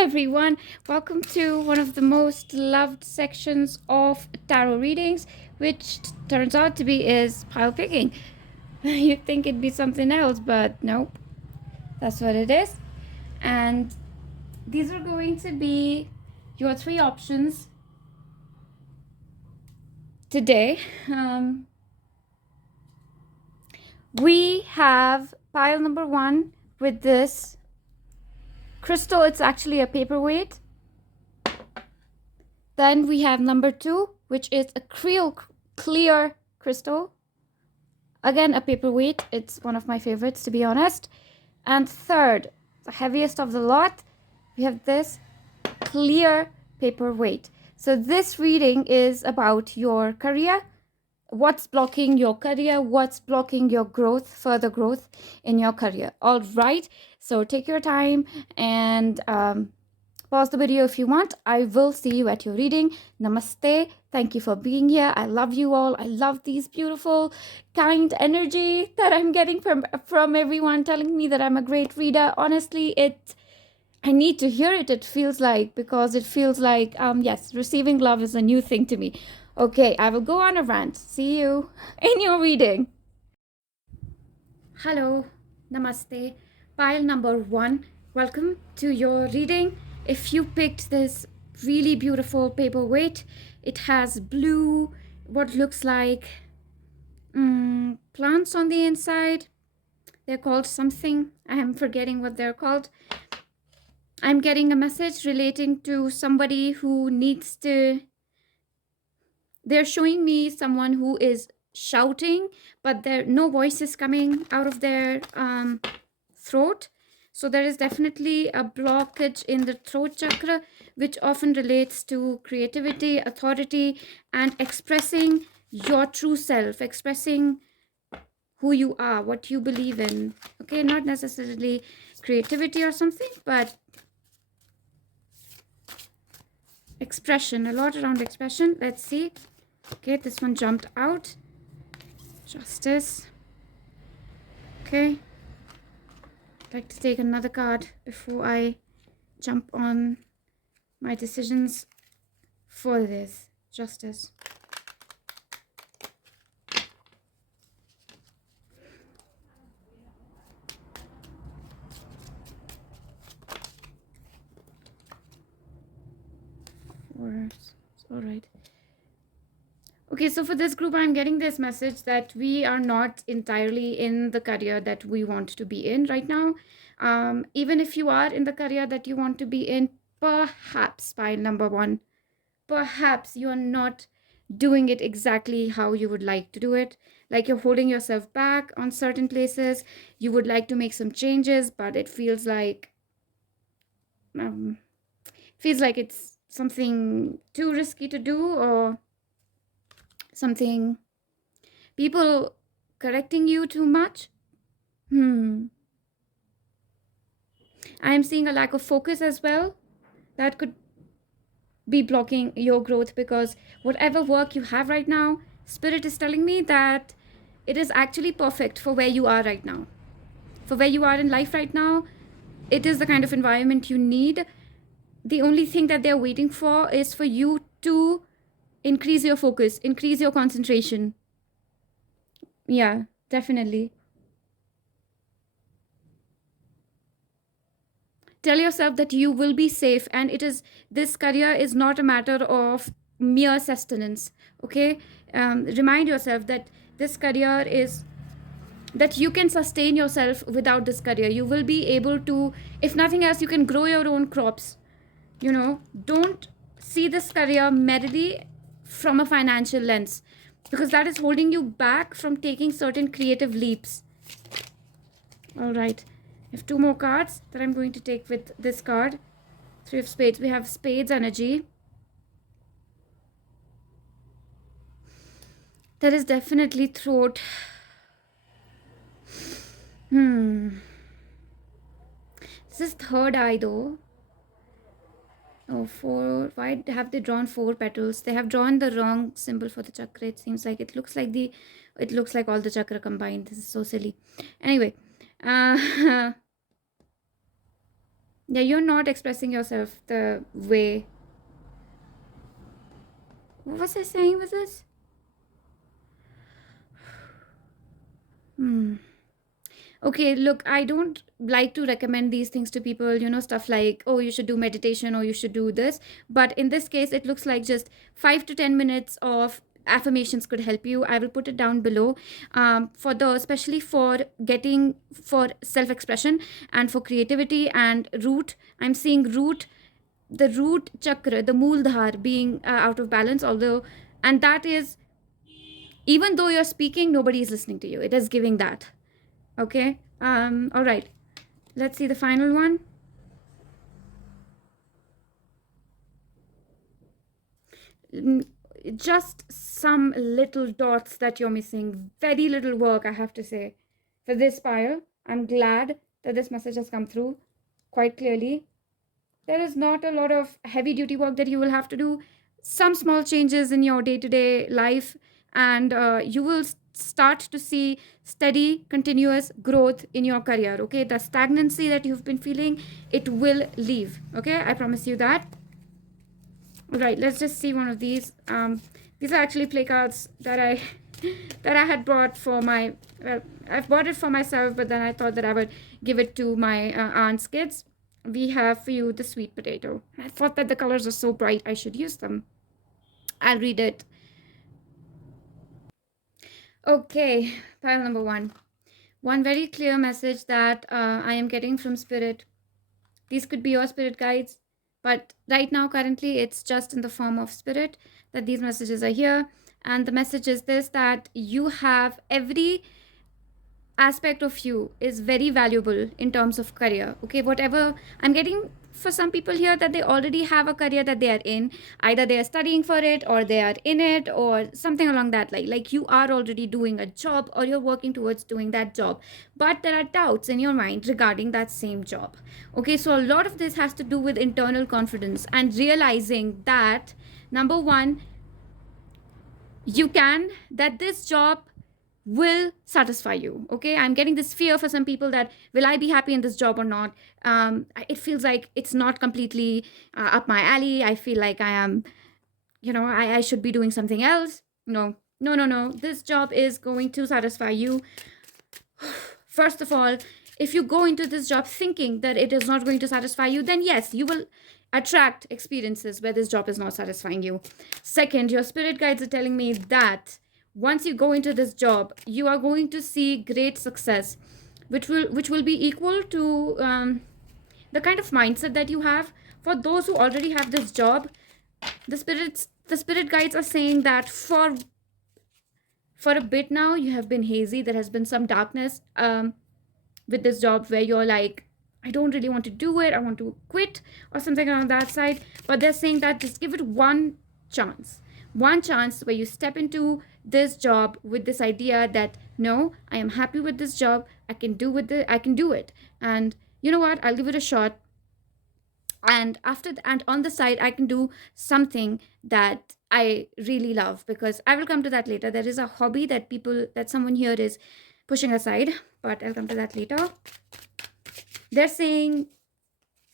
everyone, welcome to one of the most loved sections of tarot readings, which turns out to be is pile picking. You'd think it'd be something else, but nope, that's what it is. And these are going to be your three options today. We have pile number 1 with this crystal. It's actually a paperweight. Then we have number 2, which is a clear crystal. Again, a paperweight. It's one of my favorites, to be honest. And third, the heaviest of the lot, we have this clear paperweight. So this reading is about your career. What's blocking your career? What's blocking your growth, further growth in your career? All right. So take your time and pause the video if you want. I will see you at your reading. Namaste. Thank you for being here. I love you all. I love these beautiful, kind energy that I'm getting from everyone telling me that I'm a great reader. Honestly, I need to hear it. It feels like, because it feels like, yes, receiving love is a new thing to me. Okay, I will go on a rant. See you in your reading. Hello, namaste. Pile number 1. Welcome to your reading. If you picked this really beautiful paperweight, it has blue, what looks like plants on the inside. They're called something. I am forgetting what they're called. I'm getting a message relating to somebody who needs to... They're showing me someone who is shouting, but no voice is coming out of their throat. So there is definitely a blockage in the throat chakra, which often relates to creativity, authority, and expressing your true self, expressing who you are, what you believe in. Okay, not necessarily creativity or something, but expression, a lot around expression. Let's see. Okay, this one jumped out. Justice. Okay. I'd like to take another card before I jump on my decisions for this. Justice. All right. Okay, so for this group, I'm getting this message that we are not entirely in the career that we want to be in right now. Even if you are in the career that you want to be in, perhaps, pile number 1, perhaps you're not doing it exactly how you would like to do it. Like you're holding yourself back on certain places. You would like to make some changes, but it feels like it's something too risky to do, or something people correcting you too much. I am seeing a lack of focus as well. That could be blocking your growth, because whatever work you have right now, Spirit is telling me that it is actually perfect for where you are right now. For where you are in life right now, it is the kind of environment you need. The only thing that they're waiting for is for you to increase your focus, increase your concentration. Yeah, definitely. Tell yourself that you will be safe, and this career is not a matter of mere sustenance. Okay, remind yourself that this career is that you can sustain yourself without this career. You will be able to, if nothing else, you can grow your own crops. Don't see this career merely from a financial lens, because that is holding you back from taking certain creative leaps. All right, I have 2 more cards that I'm going to take with this card. 3 of spades. We have spades energy. There is definitely throat. This is third eye though. Oh, 4. Why have they drawn 4 petals? They have drawn the wrong symbol for the chakra. It seems like it looks like all the chakra combined. This is so silly. Anyway, Yeah, you're not expressing yourself the way. What was I saying with this? Okay, look, I don't like to recommend these things to people, stuff like, oh, you should do meditation or you should do this. But in this case, it looks like just 5 to 10 minutes of affirmations could help you. I will put it down below, especially for self-expression and for creativity and root. I'm seeing the root chakra, the Mooldhar being out of balance, and that is, even though you're speaking, nobody is listening to you. It is giving that. Okay. All right. Let's see the final one. Just some little dots that you're missing. Very little work, I have to say, for this pile. I'm glad that this message has come through quite clearly. There is not a lot of heavy duty work that you will have to do. Some small changes in your day-to-day life, and you will start to see steady, continuous growth in your career. Okay, the stagnancy that you've been feeling, it will leave. Okay, I promise you that. All right, let's just see one of these. These are actually play cards that I had bought for my. I've bought it for myself, but then I thought that I would give it to my aunt's kids. We have for you the sweet potato. I thought that the colors are so bright, I should use them. I'll read it. Okay, pile number 1. One very clear message that I am getting from Spirit. These could be your spirit guides, but right now, currently, it's just in the form of Spirit that these messages are here. And the message is this, that you have every aspect of you is very valuable in terms of career. Okay, whatever I'm getting for some people here, that they already have a career that they are in. Either they are studying for it or they are in it or something along that line. Like you are already doing a job or you're working towards doing that job. But there are doubts in your mind regarding that same job. Okay, so a lot of this has to do with internal confidence and realizing that, number one, that this job will satisfy you. Okay, I'm getting this fear for some people that will I be happy in this job or not. It feels like it's not completely up my alley. I feel like I am, I should be doing something else. No, this job is going to satisfy you. First of all, if you go into this job thinking that it is not going to satisfy you, then yes, you will attract experiences where this job is not satisfying you. Second, your spirit guides are telling me that once you go into this job, you are going to see great success, which will be equal to the kind of mindset that you have. For those who already have this job, the spirit guides are saying that for a bit now, you have been hazy. There has been some darkness with this job where you're like, I don't really want to do it. I want to quit or something on that side. But they're saying that just give it one chance where you step into this job with this idea that, no, I am happy with this job. I can do it. And you know what? I'll give it a shot. And on the side, I can do something that I really love, because I will come to that later. There is a hobby that someone here is pushing aside, but I'll come to that later. They're saying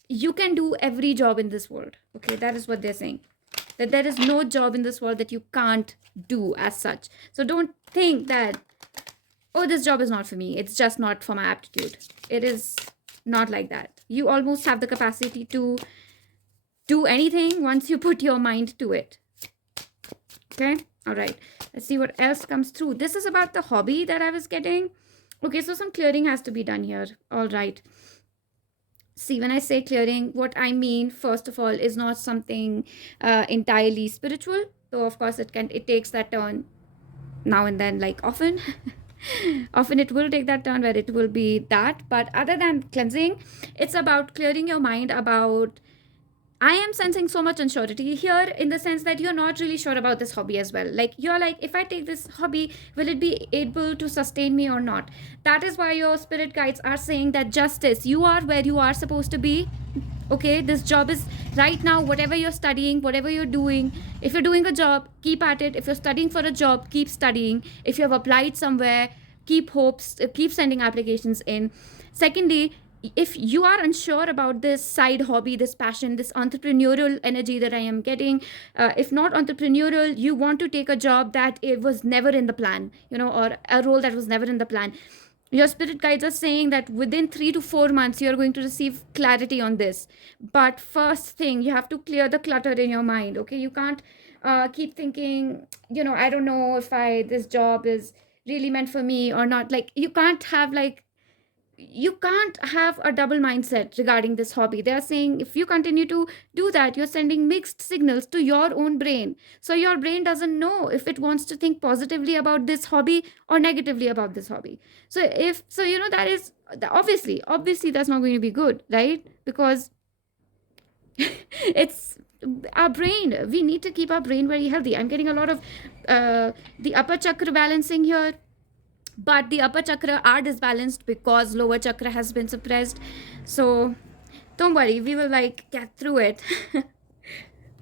you can do every job in this world. Okay, that is what they're saying. That there is no job in this world that you can't do as such. So don't think that, oh, this job is not for me. It's just not for my aptitude. It is not like that. You almost have the capacity to do anything once you put your mind to it. Okay, all right. Let's see what else comes through. This is about the hobby that I was getting. Okay, so some clearing has to be done here. All right. See, when I say clearing, what I mean, first of all, is not something entirely spiritual. Though, of course, it takes that turn now and then, like often. Often it will take that turn where it will be that. But other than cleansing, it's about clearing your mind about, I am sensing so much unsurety here, in the sense that you're not really sure about this hobby as well. Like, you're like, if I take this hobby, will it be able to sustain me or not? That is why your spirit guides are saying that justice, you are where you are supposed to be. Okay, this job is right now, whatever you're studying, whatever you're doing. If you're doing a job, keep at it. If you're studying for a job, keep studying. If you have applied somewhere, keep hopes, keep sending applications in. Secondly, if you are unsure about this side hobby, this passion, this entrepreneurial energy that I am getting, if not entrepreneurial, you want to take a job that it was never in the plan, or a role that was never in the plan, your spirit guides are saying that within 3 to 4 months you are going to receive clarity on this. But first thing, you have to clear the clutter in your mind. Okay, you can't keep thinking, I don't know if this job is really meant for me or not. Like, you can't have a double mindset regarding this hobby. They are saying if you continue to do that, you're sending mixed signals to your own brain. So your brain doesn't know if it wants to think positively about this hobby or negatively about this hobby. So that is obviously that's not going to be good, right? Because it's our brain. We need to keep our brain very healthy. I'm getting a lot of the upper chakra balancing here, but the upper chakra are disbalanced because lower chakra has been suppressed. So don't worry, we will get through it.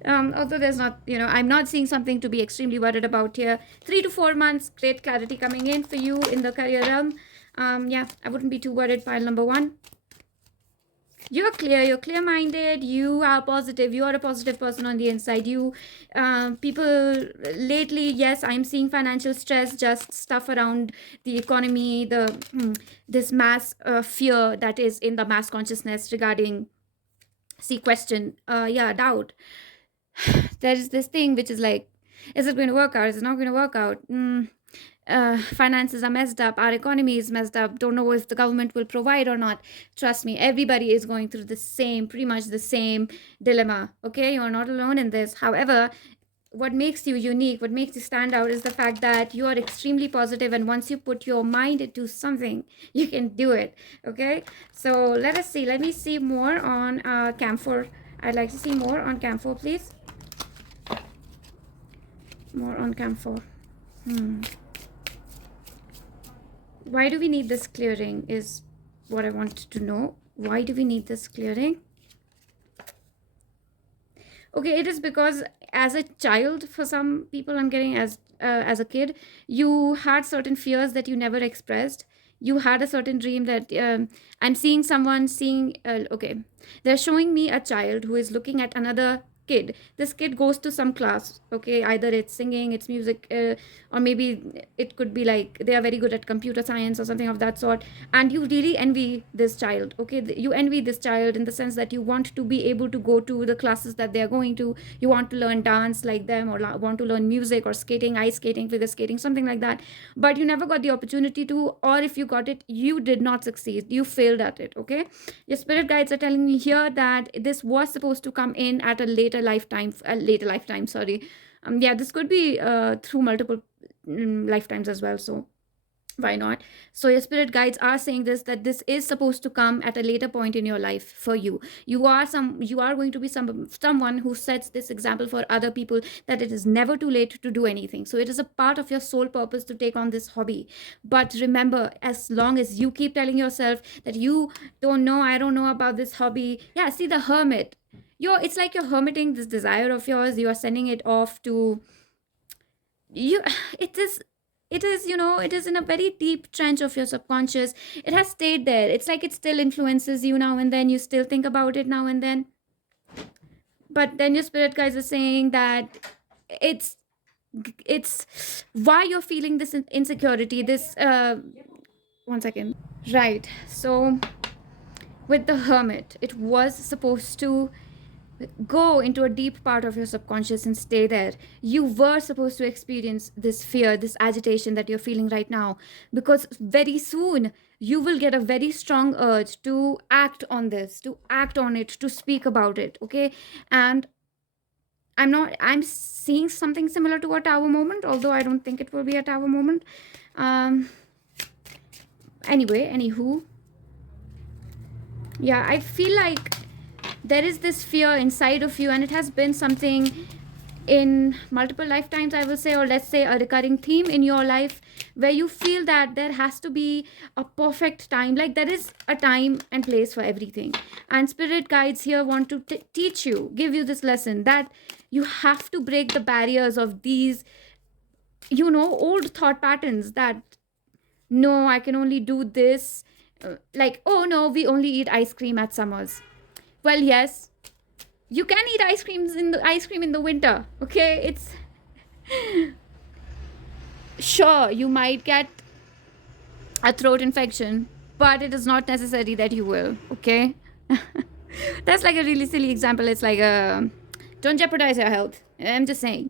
Although there's not, I'm not seeing something to be extremely worried about here. 3 to 4 months, great clarity coming in for you in the career realm. Yeah, I wouldn't be too worried. Pile number 1. You're clear-minded, you are positive, you are a positive person on the inside. People lately, yes, I'm seeing financial stress, just stuff around the economy, this mass fear that is in the mass consciousness regarding doubt. There is this thing which is like, is it going to work out, is it not going to work out? Finances are messed up, our economy is messed up, don't know if the government will provide or not. Trust me, everybody is going through pretty much the same dilemma. Okay, you're not alone in this. However, what makes you unique, what makes you stand out, is the fact that you are extremely positive, and once you put your mind into something, you can do it. Okay, so let me see more on camphor. I'd like to see more on camphor, please. More on camphor. Why do we need this clearing is what I want to know. Why do we need this clearing? Okay, it is because as a child, for some people, I'm getting as a kid, you had certain fears that you never expressed. You had a certain dream that I'm seeing someone okay, they're showing me a child who is looking at another kid. This kid goes to some class. Okay, either it's singing, it's music, or maybe it could be like they are very good at computer science or something of that sort, and you really envy this child. Okay, you envy this child in the sense that you want to be able to go to the classes that they are going to. You want to learn dance like them, or want to learn music or skating, ice skating, figure skating, something like that, but you never got the opportunity to, or if you got it, you did not succeed, you failed at it. Okay, your spirit guides are telling me here that this was supposed to come in at a later lifetime. Sorry. Yeah, this could be through multiple lifetimes as well, so why not? So your spirit guides are saying that this is supposed to come at a later point in your life for you. You are going to be someone who sets this example for other people, that it is never too late to do anything. So it is a part of your soul purpose to take on this hobby. But remember, as long as you keep telling yourself that you don't know, I don't know about this hobby. Yeah, see, the hermit, it's like you're hermiting this desire of yours. You are sending it off to you. It is it is in a very deep trench of your subconscious. It has stayed there. It's like it still influences you now and then. You still think about it now and then, but then your spirit guides are saying that it's why you're feeling this insecurity, this 1 second. Right, so with the hermit, it was supposed to go into a deep part of your subconscious and stay there. You were supposed to experience this fear, this agitation that you're feeling right now, because very soon you will get a very strong urge to act on this, to act on it, to speak about it. Okay, and I'm seeing something similar to a tower moment, although I don't think it will be a tower moment. Anywho, yeah, I feel like there is this fear inside of you, and it has been something in multiple lifetimes, I will say, or let's say a recurring theme in your life, where you feel that there has to be a perfect time, like there is a time and place for everything. And spirit guides here want to teach you, give you this lesson, that you have to break the barriers of these old thought patterns, that no, I can only do this like, oh no, we only eat ice cream at summers. Well, yes, you can eat ice cream in the winter. Okay, it's sure you might get a throat infection, but it is not necessary that you will. Okay, that's like a really silly example. It's like don't jeopardize your health. I'm just saying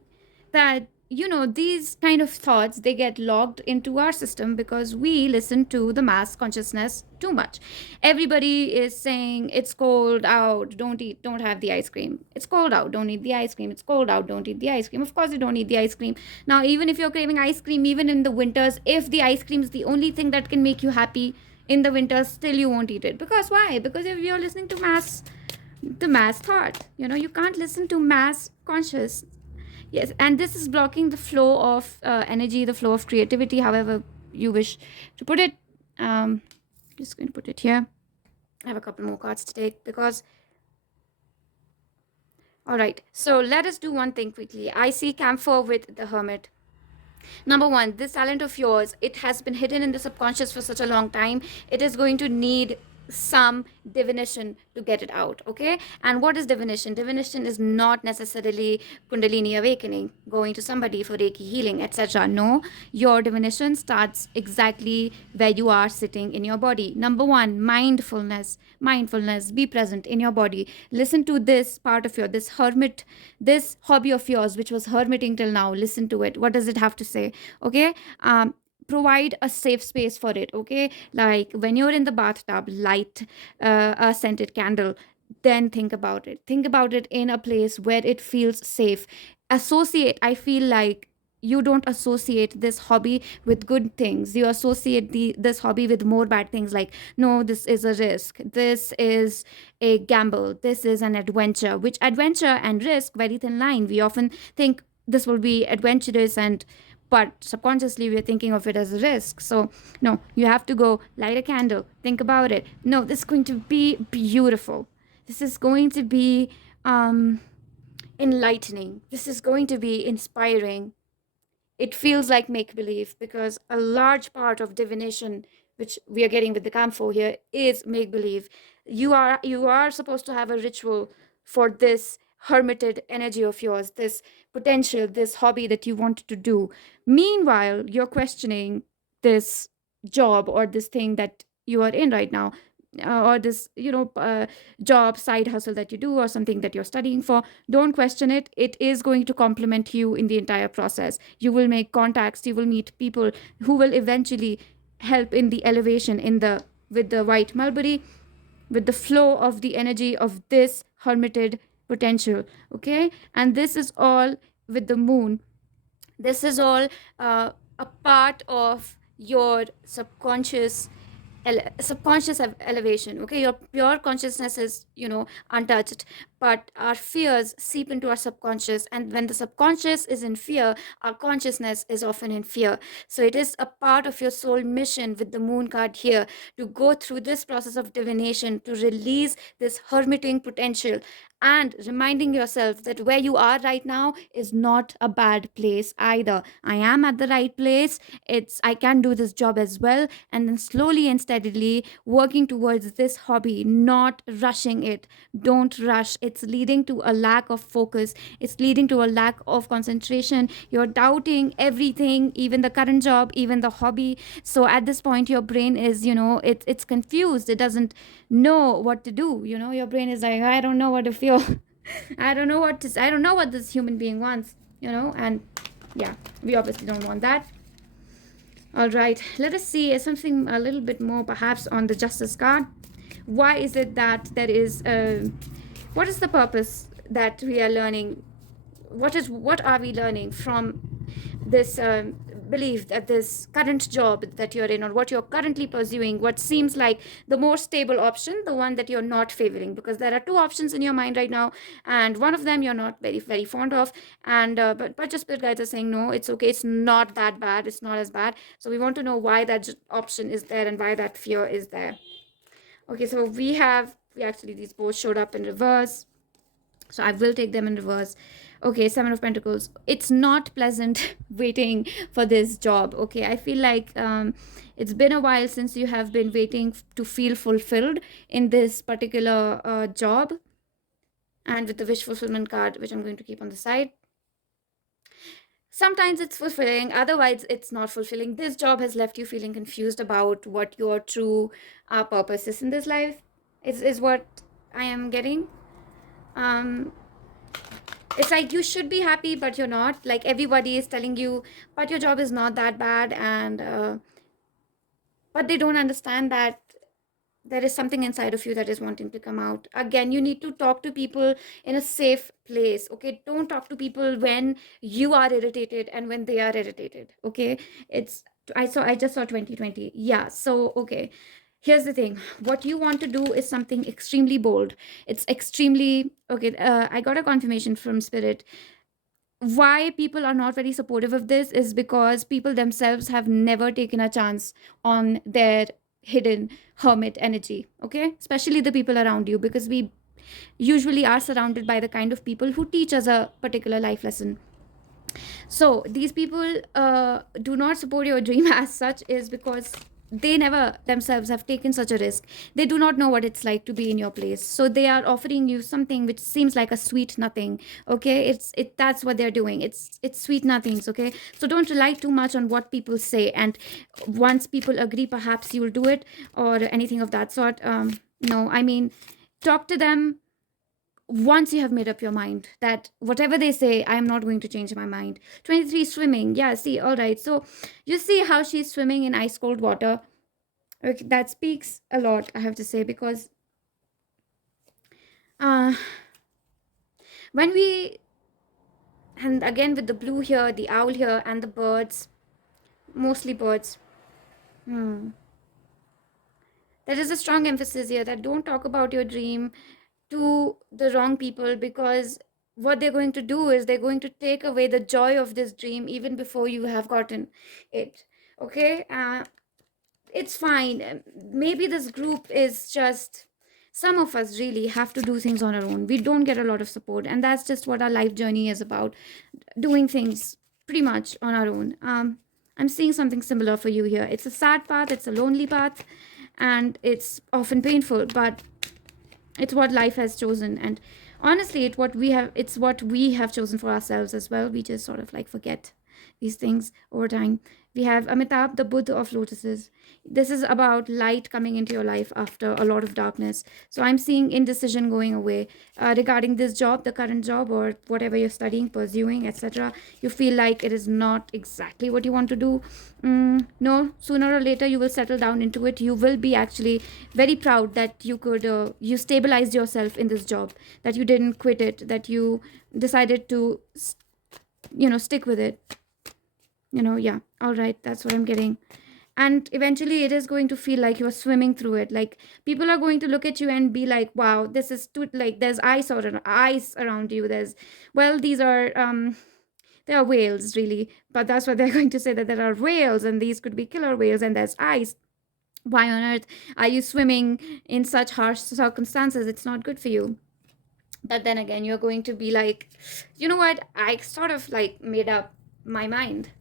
that, you know, these kind of thoughts, they get logged into our system because we listen to the mass consciousness too much. Everybody is saying it's cold out, don't have the ice cream. It's cold out, don't eat the ice cream. It's cold out, don't eat the ice cream. Of course you don't eat the ice cream. Now, even if you're craving ice cream, even in the winters, if the ice cream is the only thing that can make you happy in the winters, still you won't eat it. Because why? Because if you're listening to the mass thought, you know, you can't listen to mass conscious. Yes, and this is blocking the flow of energy, the flow of creativity, however you wish to put it. Just going to put it here. I have a couple more cards to take because... All right, so let us do one thing quickly. I see camphor with the hermit. Number one, this talent of yours, it has been hidden in the subconscious for such a long time. It is going to need some divination to get it out. Okay, and what is divination? Divination is not necessarily kundalini awakening, going to somebody for reiki healing, etc. No, your divination starts exactly where you are sitting in your body. Number one, mindfulness. Be present in your body. Listen to this part of this hobby of yours, which was hermiting till now. Listen to it. What does it have to say? Okay, provide a safe space for it. Okay, like when you're in the bathtub, light a scented candle, then think about it in a place where it feels safe. I feel like you don't associate this hobby with good things. You associate this hobby with more bad things, like, no, this is a risk, this is a gamble, this is an adventure, which adventure and risk, very thin line. We often think this will be adventurous, but subconsciously we're thinking of it as a risk. So no, you have to go light a candle, think about it. No, this is going to be beautiful, this is going to be enlightening, this is going to be inspiring. It feels like make-believe, because a large part of divination, which we are getting with the camphor here, is make-believe. You are supposed to have a ritual for this hermited energy of yours, this potential, this hobby that you want to do. Meanwhile, you're questioning this job or this thing that you are in right now, or this, job, side hustle that you do, or something that you're studying for. Don't question it. It is going to complement you in the entire process. You will make contacts, you will meet people who will eventually help in the elevation with the white mulberry, with the flow of the energy of this hermited potential. Okay, and this is all with the moon. This is all a part of your subconscious elevation. Okay, your pure consciousness is, untouched, but our fears seep into our subconscious, and when the subconscious is in fear, our consciousness is often in fear. So it is a part of your soul mission with the moon card here to go through this process of divination, to release this hermiting potential, and reminding yourself that where you are right now is not a bad place either. I am at the right place. I can do this job as well. And then slowly and steadily working towards this hobby, not rushing it. Don't rush. It's leading to a lack of focus. It's leading to a lack of concentration. You're doubting everything, even the current job, even the hobby. So at this point, your brain is, it's confused. It doesn't know what to do. Your brain is like, I don't know what to feel. I don't know what this human being wants, and yeah, we obviously don't want that. All right, let us see something a little bit more perhaps on the Justice card. Why is it that there is what is the purpose that we are learning? What are we learning from this belief that this current job that you're in, or what you're currently pursuing, what seems like the more stable option, the one that you're not favoring? Because there are two options in your mind right now, and one of them you're not very, very fond of, and but your spirit guides are saying, no, it's okay, it's not that bad, it's not as bad. So we want to know why that option is there and why that fear is there. Okay, so these both showed up in reverse, so I will take them in reverse. Okay, Seven of Pentacles. It's not pleasant waiting for this job. Okay, I feel like it's been a while since you have been waiting to feel fulfilled in this particular job. And with the wish fulfillment card, which I'm going to keep on the side, sometimes it's fulfilling, otherwise it's not fulfilling. This job has left you feeling confused about what your true purpose is in this life, is what I am getting. It's like you should be happy, but you're not. Like everybody is telling you, but your job is not that bad, and but they don't understand that there is something inside of you that is wanting to come out. Again, you need to talk to people in a safe place. Okay, don't talk to people when you are irritated and when they are irritated. Okay, it's I just saw 2020. Yeah, so okay, here's the thing. What you want to do is something extremely bold. It's extremely okay. I got a confirmation from spirit. Why people are not very supportive of this is because people themselves have never taken a chance on their hidden hermit energy. Okay, especially the people around you, because we usually are surrounded by the kind of people who teach us a particular life lesson. So these people do not support your dream as such, is because they never themselves have taken such a risk. They do not know what it's like to be in your place, so they are offering you something which seems like a sweet nothing. Okay, that's what they're doing. It's sweet nothings. Okay, so don't rely too much on what people say, and once people agree, perhaps you'll do it or anything of that sort. No, I mean, talk to them once you have made up your mind that whatever they say, I am not going to change my mind. 23 swimming. Yeah, see, all right. So you see how she's swimming in ice cold water. Okay, that speaks a lot, I have to say, because when we, and again with the blue here, the owl here, and the birds, mostly birds, there is a strong emphasis here that don't talk about your dream to the wrong people, because what they're going to do is they're going to take away the joy of this dream even before you have gotten it. Okay, it's fine. Maybe this group is just, some of us really have to do things on our own. We don't get a lot of support, and that's just what our life journey is about, doing things pretty much on our own. I'm seeing something similar for you here. It's a sad path, it's a lonely path, and it's often painful, but it's what life has chosen. And honestly, it's what we have chosen for ourselves as well. We just sort of like forget these things over time. We have Amitabh, the Buddha of lotuses. This is about light coming into your life after a lot of darkness. So I'm seeing indecision going away regarding this job, the current job, or whatever you're studying, pursuing, etc. You feel like it is not exactly what you want to do. No, sooner or later you will settle down into it. You will be actually very proud that you stabilized yourself in this job, that you didn't quit it, that you decided to stick with it. Yeah, all right, that's what I'm getting. And eventually it is going to feel like you're swimming through it. Like people are going to look at you and be like, wow, this is too, like there's ice around you. These are there are whales, really, but that's what they're going to say, that there are whales and these could be killer whales, and there's ice. Why on earth are you swimming in such harsh circumstances? It's not good for you. But then again, you're going to be like, you know what, I sort of like made up my mind.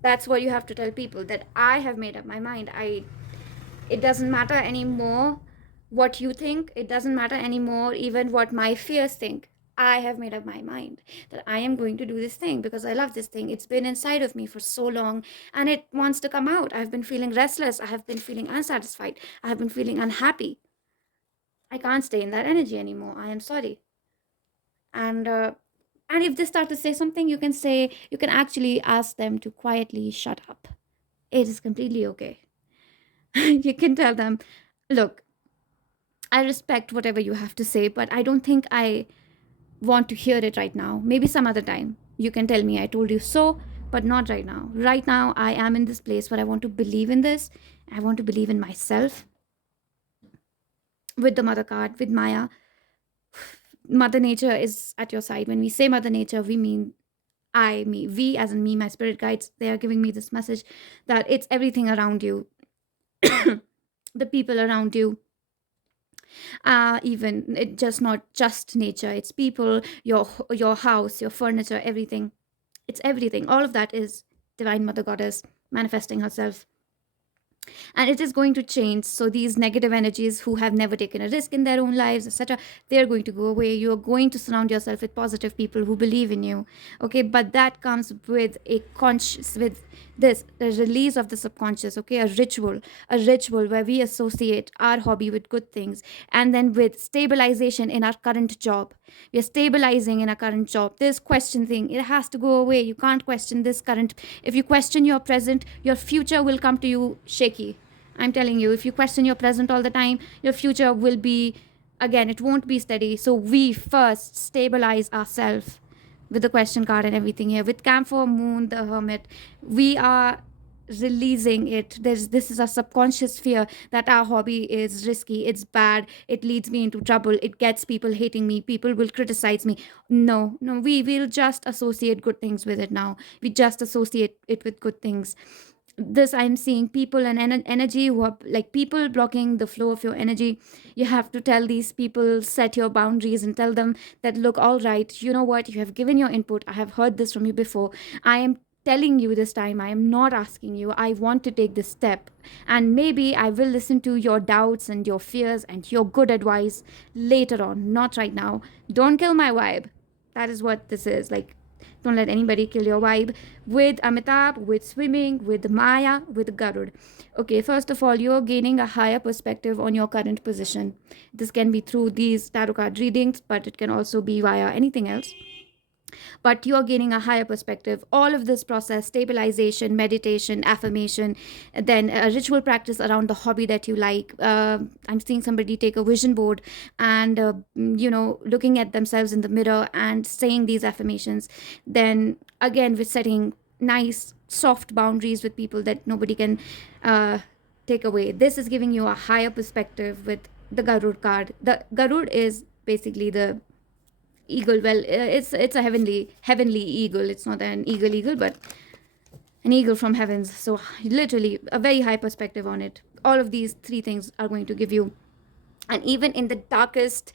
That's what you have to tell people, that I have made up my mind. It doesn't matter anymore what you think. It doesn't matter anymore even what my fears think. I have made up my mind that I am going to do this thing because I love this thing. It's been inside of me for so long and it wants to come out. I've been feeling restless. I have been feeling unsatisfied. I have been feeling unhappy. I can't stay in that energy anymore. I am sorry. And if they start to say something, you can actually ask them to quietly shut up. It is completely okay. You can tell them, look, I respect whatever you have to say, but I don't think I want to hear it right now. Maybe some other time. You can tell me I told you so, but not right now. Right now, I am in this place where I want to believe in this. I want to believe in myself. With the mother card, with Maya, Mother Nature is at your side. When we say Mother Nature, we mean we, as in me, my spirit guides. They are giving me this message that it's everything around you, the people around you, Even it just not just nature, it's people, your house, your furniture, everything. It's everything. All of that is divine mother goddess manifesting herself, and it is going to change. So these negative energies who have never taken a risk in their own lives, etc., they're going to go away. You're going to surround yourself with positive people who believe in you. Okay, but that comes with a conscious, with this, the release of the subconscious. Okay, a ritual where we associate our hobby with good things, and then with stabilization in our current job. We are stabilizing in our current job. This question thing, it has to go away. You can't question this current. If you question your present, your future will come to you shaky. I'm telling you, if you question your present all the time, your future will be, again, it won't be steady. So we first stabilize ourselves with the question card and everything here. With Camphor Moon, the Hermit, we are releasing it. This is a subconscious fear that our hobby is risky, it's bad, it leads me into trouble, it gets people hating me, people will criticize me. No, we will just associate good things with it now. We just associate it with good things. This, I'm seeing people and energy who are like people blocking the flow of your energy. You have to tell these people, set your boundaries and tell them that, look, all right, you know what, you have given your input, I have heard this from you before, I am telling you this time, I am not asking you, I want to take this step, and maybe I will listen to your doubts and your fears and your good advice later on, not right now. Don't kill my vibe. That is what this is like. Don't let anybody kill your vibe. With Amitabh, with swimming, with Maya, with Garud. Okay, first of all, you're gaining a higher perspective on your current position. This can be through these tarot card readings, but it can also be via anything else. But you're gaining a higher perspective. All of this process, stabilization, meditation, affirmation, then a ritual practice around the hobby that you like. I'm seeing somebody take a vision board and looking at themselves in the mirror and saying these affirmations. Then again, with setting nice soft boundaries with people that nobody can take away. This is giving you a higher perspective with the Garud card. The Garud is basically the eagle. Well, it's a heavenly eagle. It's not an eagle, but an eagle from heavens. So literally a very high perspective on it. All of these three things are going to give you, and even in the darkest,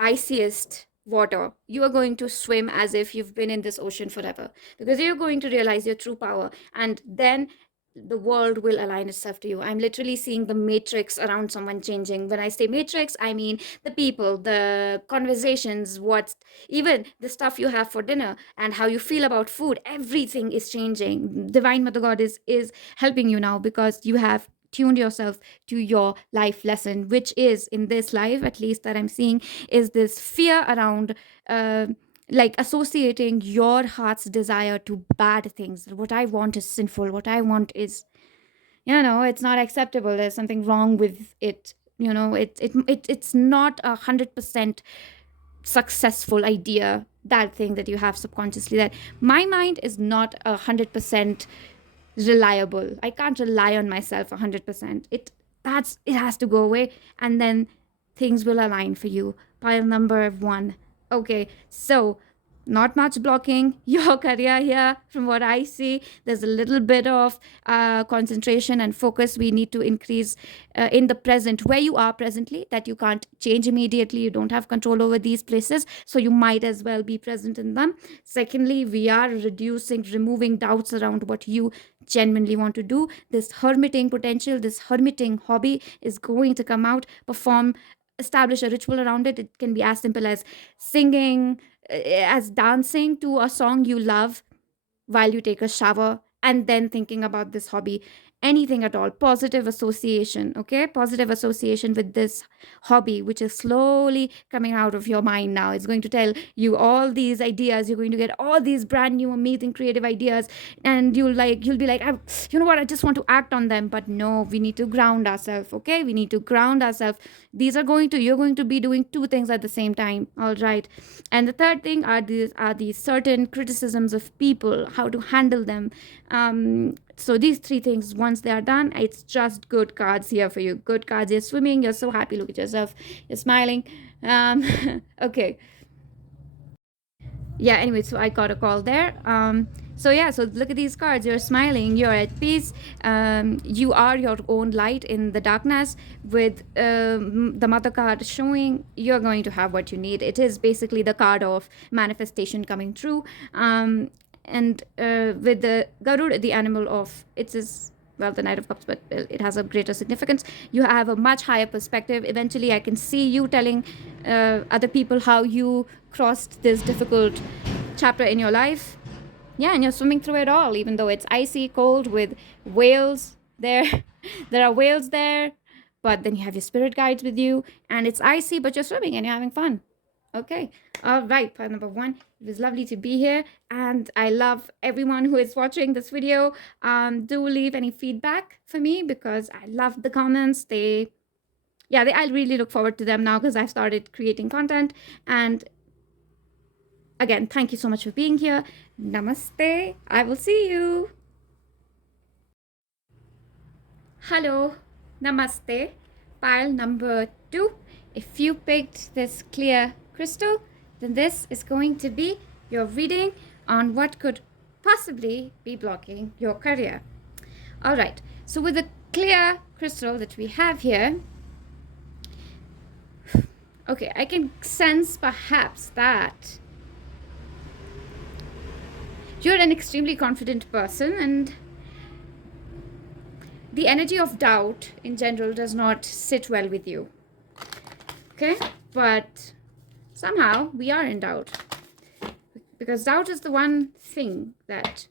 iciest water, you are going to swim as if you've been in this ocean forever, because you're going to realize your true power, and then the world will align itself to you. I'm literally seeing the matrix around someone changing. When I say matrix, I mean the people, the conversations, what's even the stuff you have for dinner and how you feel about food. Everything is changing. Divine Mother God is helping you now, because you have tuned yourself to your life lesson, which is, in this life at least that I'm seeing, is this fear around like associating your heart's desire to bad things. What I want is sinful, what I want is, it's not acceptable, there's something wrong with it. It's not 100% successful idea, that thing that you have subconsciously, that my mind is not 100% reliable, I can't rely on myself 100%. It has to go away, and then things will align for you. Pile number 1. Okay, so not much blocking your career here from what I see. There's a little bit of concentration and focus we need to increase in the present, where you are presently, that you can't change immediately. You don't have control over these places, so you might as well be present in them. Secondly, we are removing doubts around what you genuinely want to do. This hermiting potential, this hermiting hobby is going to come out. Establish a ritual around it. It can be as simple as singing, as dancing to a song you love while you take a shower, and then thinking about this hobby. Anything at all. Positive association, okay? Positive association with this hobby, which is slowly coming out of your mind now. It's going to tell you all these ideas. You're going to get all these brand new, amazing, creative ideas, and you'll be like, you know what? I just want to act on them. But no, we need to ground ourselves, okay? We need to ground ourselves. You're going to be doing two things at the same time, all right? And the third thing are these certain criticisms of people, how to handle them. So these three things, once they are done, it's just good cards here for you. Good cards. You're swimming. You're so happy. Look at yourself. You're smiling. Okay. Yeah, anyway, so I got a call there. So yeah, so look at these cards. You're smiling, you're at peace, you are your own light in the darkness. With the mother card showing you're going to have what you need. It is basically the card of manifestation coming true. And with the Garud, the animal of, it is, well, the Knight of Cups, but it has a greater significance. You have a much higher perspective. Eventually I can see you telling other people how you crossed this difficult chapter in your life. Yeah, and you're swimming through it all, even though it's icy cold with whales there. There are whales there, but then you have your spirit guides with you, and it's icy, but you're swimming and you're having fun. Okay, all right, part number 1. It was lovely to be here, and I love everyone who is watching this video. Do leave any feedback for me, because I love the comments. I really look forward to them now, because I've started creating content. And again, thank you so much for being here. Namaste. I will see you. Hello. Namaste. Pile number 2. If you picked this clear crystal, then this is going to be your reading on what could possibly be blocking your career. All right. So with the clear crystal that we have here, okay, I can sense perhaps that you're an extremely confident person, and the energy of doubt in general does not sit well with you. Okay, but somehow we are in doubt, because doubt is the one thing that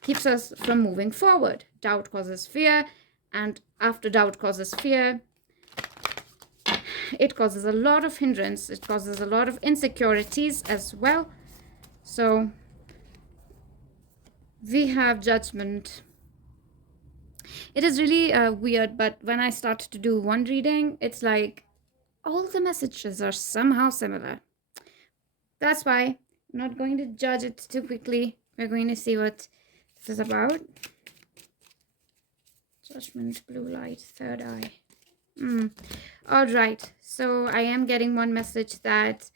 keeps us from moving forward. Doubt causes fear, and after doubt causes fear, it causes a lot of hindrance. It causes a lot of insecurities as well. So we have judgment. It is really weird, but when I start to do one reading, it's like all the messages are somehow similar. That's why I'm not going to judge it too quickly. We're going to see what this is about. Judgment, blue light, third eye. All right, so I am getting one message that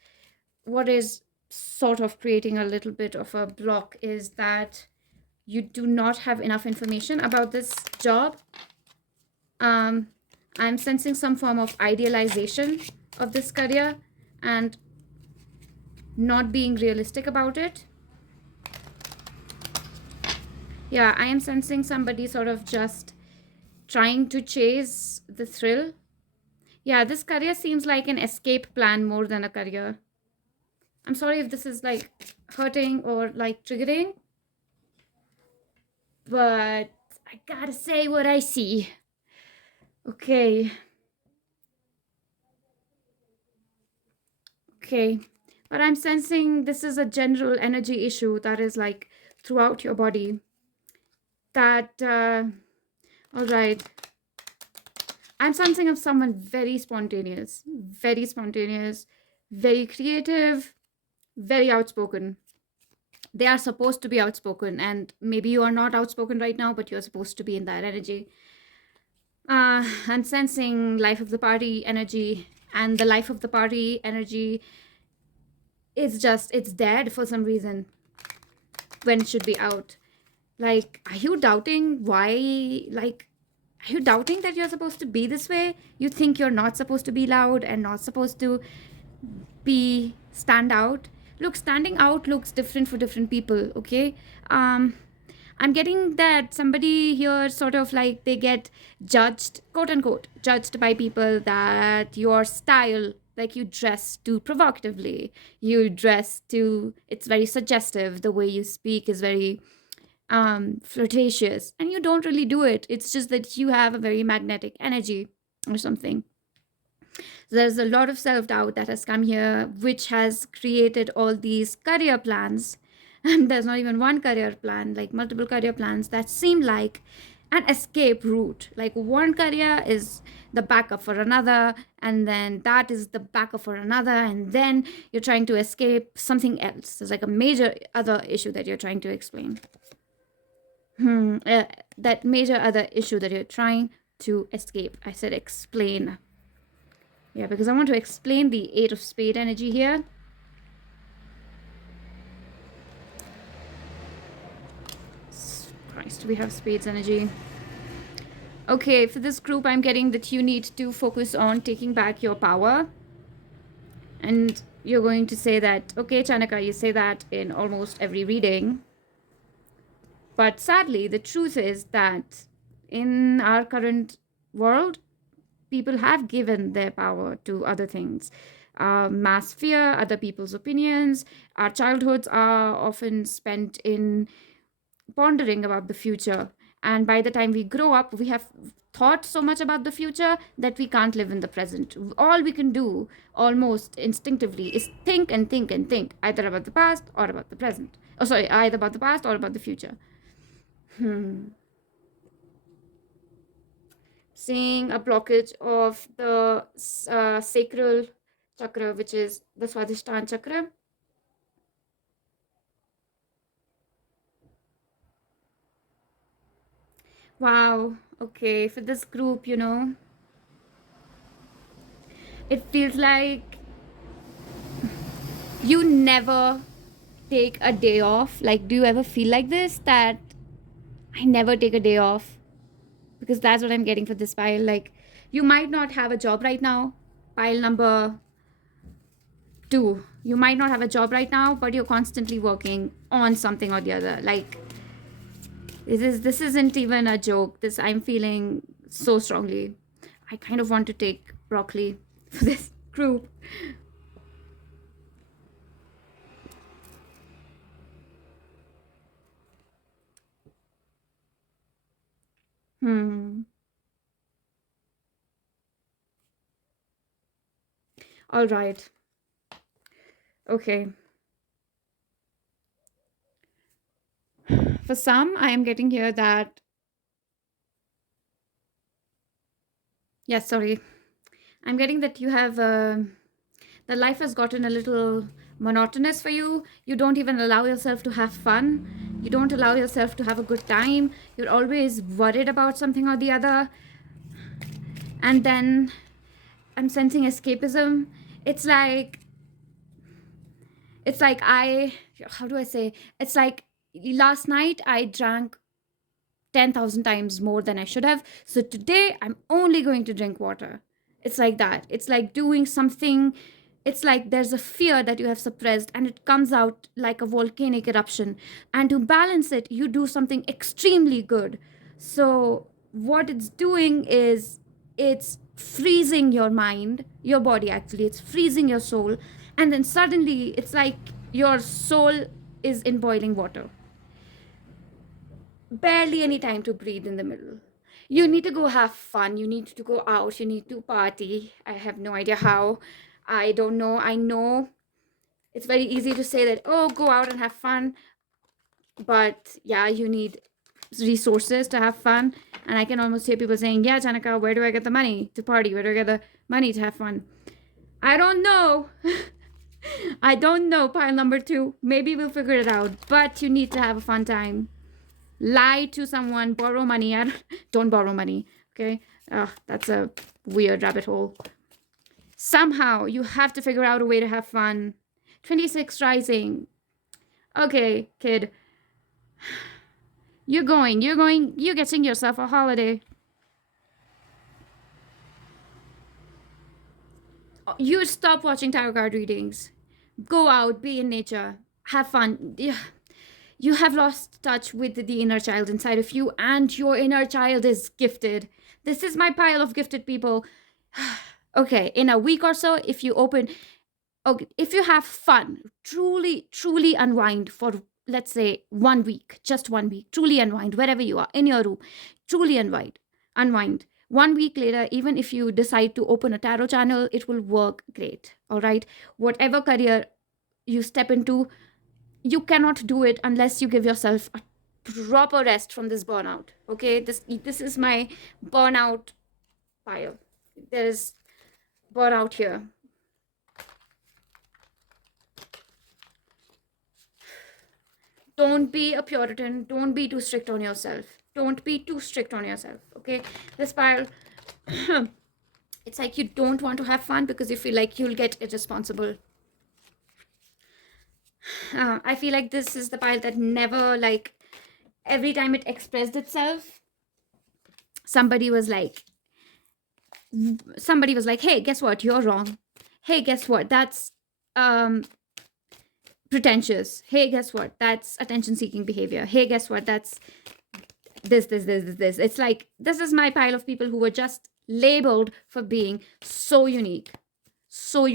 what is sort of creating a little bit of a block is that you do not have enough information about this job. I'm sensing some form of idealization of this career and not being realistic about it. Yeah, I am sensing somebody sort of just trying to chase the thrill. Yeah, this career seems like an escape plan more than a career. I'm sorry if this is like hurting or like triggering, but I gotta say what I see. Okay. But I'm sensing this is a general energy issue that is like throughout your body. That, all right. I'm sensing of someone very spontaneous, very creative, very outspoken. They are supposed to be outspoken, and maybe you are not outspoken right now, but you're supposed to be in that energy. I'm sensing life of the party energy, and the life of the party energy is just, it's dead for some reason when it should be out. Like, are you doubting why? Like, are you doubting that you're supposed to be this way? You think you're not supposed to be loud and not supposed to be stand out? Look, standing out looks different for different people, okay? I'm getting that somebody here sort of like they get judged, quote unquote, judged by people that your style, like you dress too provocatively, you dress too, it's very suggestive, the way you speak is very flirtatious, and you don't really do it. It's just that you have a very magnetic energy or something. There's a lot of self-doubt that has come here, which has created all these career plans. And there's not even one career plan, like multiple career plans that seem like an escape route. Like one career is the backup for another, and then that is the backup for another, and then you're trying to escape something else. There's like a major other issue that you're trying to explain. That major other issue that you're trying to escape. I said explain. Yeah, because I want to explain the 8 of Spades energy here. Christ, we have spades energy. Okay, for this group, I'm getting that you need to focus on taking back your power. And you're going to say that, okay, Chanaka, you say that in almost every reading. But sadly, the truth is that in our current world, people have given their power to other things. Mass fear, other people's opinions. Our childhoods are often spent in pondering about the future. And by the time we grow up, we have thought so much about the future that we can't live in the present. All we can do almost instinctively is think and think and think, either about the past or about the present. Oh, sorry, either about the past or about the future. Seeing a blockage of the sacral chakra, which is the Swadhisthana chakra. Wow, okay, for this group, you know, it feels like you never take a day off. Like, do you ever feel like this, that I never take a day off? Because that's what I'm getting for this pile. Like, you might not have a job right now. Pile number 2. You might not have a job right now, but you're constantly working on something or the other. Like, this isn't even a joke. This, I'm feeling so strongly. I kind of want to take broccoli for this group. All right. Okay. For some, I am getting here that... Yes, sorry. I'm getting that you have... the life has gotten a little monotonous for you. You don't even allow yourself to have fun. You don't allow yourself to have a good time. You're always worried about something or the other. And then I'm sensing escapism. It's like how do I say? It's like last night I drank 10,000 times more than I should have. So today I'm only going to drink water. It's like that. It's like doing something. It's like there's a fear that you have suppressed and it comes out like a volcanic eruption. And to balance it, you do something extremely good. So what it's doing is it's freezing your mind, your body actually. It's freezing your soul. And then suddenly it's like your soul is in boiling water. Barely any time to breathe in the middle. You need to go have fun. You need to go out. You need to party. I have no idea how. I don't know. I know it's very easy to say that, oh, go out and have fun. But yeah, you need resources to have fun. And I can almost hear people saying, yeah, Janaka, where do I get the money to party? Where do I get the money to have fun? I don't know. I don't know, pile number 2. Maybe we'll figure it out. But you need to have a fun time. Lie to someone, borrow money. Don't borrow money, okay? That's a weird rabbit hole. Somehow, you have to figure out a way to have fun. 26 rising. Okay, kid. You're getting yourself a holiday. You stop watching tarot card readings. Go out, be in nature, have fun. You have lost touch with the inner child inside of you, and your inner child is gifted. This is my pile of gifted people. Okay, in a week or so, if you have fun, truly unwind for, let's say, 1 week, just 1 week, truly unwind wherever you are, in your room, truly unwind. 1 week later, even if you decide to open a tarot channel, it will work great, all right? Whatever career you step into, you cannot do it unless you give yourself a proper rest from this burnout, okay? This is my burnout pile. There is burnout here. Don't be a Puritan. Don't be too strict on yourself. Don't be too strict on yourself, okay? This pile, it's like you don't want to have fun because you feel like you'll get irresponsible. I feel like this is the pile that never, like, every time it expressed itself, somebody was like, hey, guess what, you're wrong. Hey, guess what, that's pretentious. Hey, guess what, that's attention seeking behavior. Hey, guess what, that's this. It's like, this is my pile of people who were just labeled for being so unique, so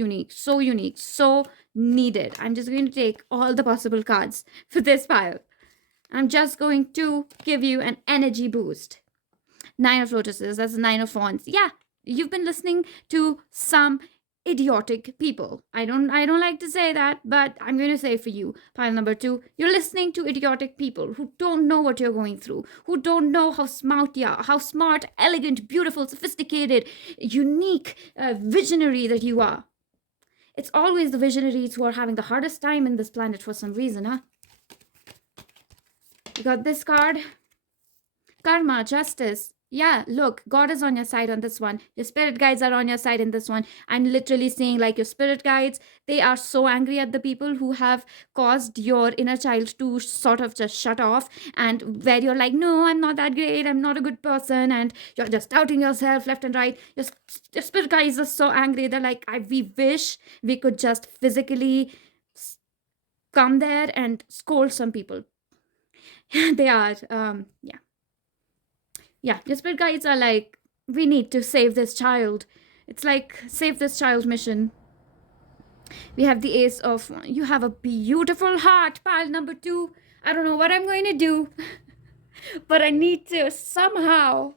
needed. I'm just going to take all the possible cards for this pile. I'm just going to give you an energy boost. 9 of lotuses, that's 9 of wands. Yeah, you've been listening to some idiotic people. I don't like to say that, but I'm going to say for you, pile number 2, you're listening to idiotic people who don't know what you're going through, who don't know how smart you are, how smart, elegant, beautiful, sophisticated, unique, visionary that you are. It's always the visionaries who are having the hardest time in this planet for some reason, huh? You got this card. Karma, justice. Yeah, look, God is on your side on this one. Your spirit guides are on your side in this one. I'm literally seeing like your spirit guides, they are so angry at the people who have caused your inner child to sort of just shut off, and where you're like, no, I'm not that great, I'm not a good person, and you're just doubting yourself left and right. Your spirit guides are so angry. They're like, we wish we could just physically come there and scold some people. They are, yeah, your spirit guides are like, we need to save this child. It's like, save this child mission. We have the ace of, you have a beautiful heart, pile number 2. I don't know what I'm going to do, but I need to somehow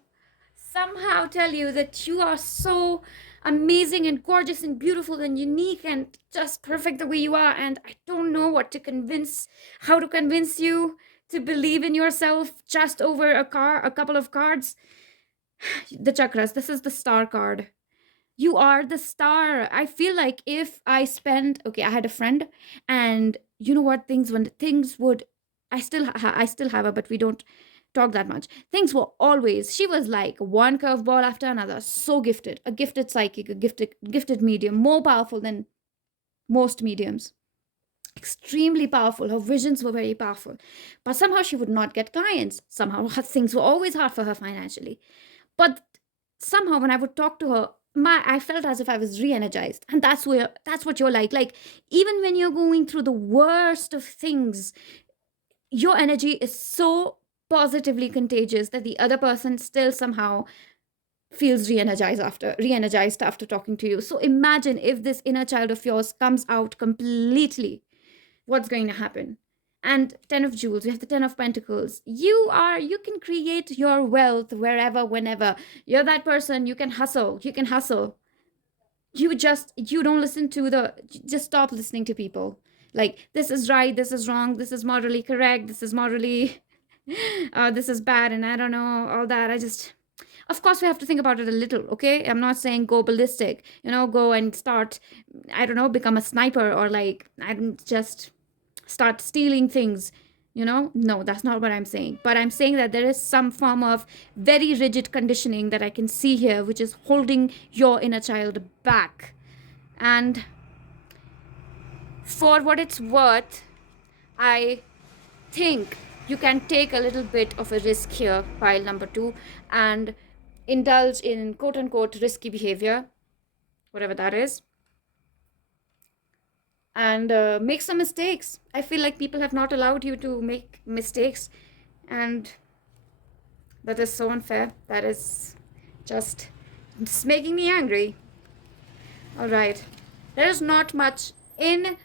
tell you that you are so amazing and gorgeous and beautiful and unique and just perfect the way you are. And I don't know how to convince you to believe in yourself just over a couple of cards. The chakras, this is the star card. You are the star. I feel like if I had a friend, and you know what, I still have her, but we don't talk that much. Things were always, she was like one curveball after another, so gifted, a gifted psychic, a gifted medium, more powerful than most mediums. Extremely powerful. Her visions were very powerful, but somehow she would not get clients. Somehow things were always hard for her financially, but somehow when I would talk to her, I felt as if I was re-energized. And that's what you're like even when you're going through the worst of things, your energy is so positively contagious that the other person still somehow feels re-energized after talking to you. So imagine if this inner child of yours comes out completely, what's going to happen? And 10 of jewels, we have the 10 of pentacles. You can create your wealth wherever, whenever. You're that person, you can hustle. You don't listen to just stop listening to people. Like, this is right, this is wrong, this is morally correct, this is morally, this is bad, and I don't know, all that. Of course, we have to think about it a little, okay? I'm not saying go ballistic, go and start, I don't know, become a sniper, or like, just start stealing things, No, that's not what I'm saying. But I'm saying that there is some form of very rigid conditioning that I can see here, which is holding your inner child back. And for what it's worth, I think you can take a little bit of a risk here, pile number 2, and indulge in quote-unquote risky behavior, whatever that is, and make some mistakes. I feel like people have not allowed you to make mistakes, and that is so unfair. That is just making me angry. All right, there is not much in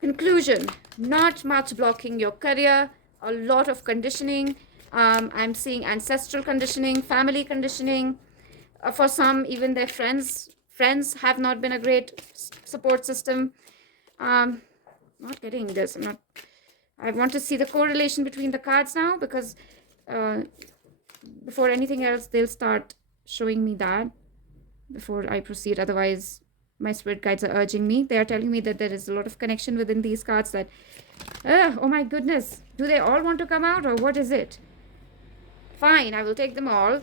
conclusion, not much blocking your career, a lot of conditioning. I'm seeing ancestral conditioning, family conditioning. For some, even their friends have not been a great support system. Not getting this. I want to see the correlation between the cards now, because before anything else, they'll start showing me that before I proceed. Otherwise, my spirit guides are urging me. They are telling me that there is a lot of connection within these cards that, oh my goodness, do they all want to come out, or what is it? Fine, I will take them all.